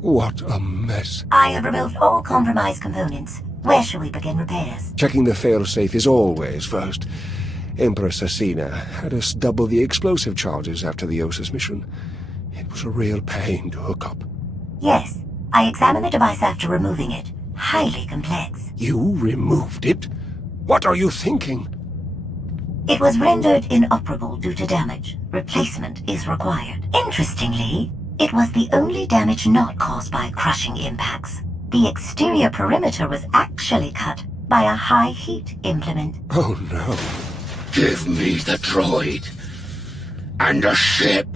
What a mess. I have removed all compromised components. Where shall we begin repairs? Checking the failsafe is always first. Empress Asina had us double the explosive charges after the Ossus mission. It was a real pain to hook up. Yes, I examined the device after removing it. Highly complex. You removed it? What are you thinking? It was rendered inoperable due to damage. Replacement is required. Interestingly, it was the only damage not caused by crushing impacts. The exterior perimeter was actually cut by a high-heat implement. Oh no. Give me the droid. And a ship.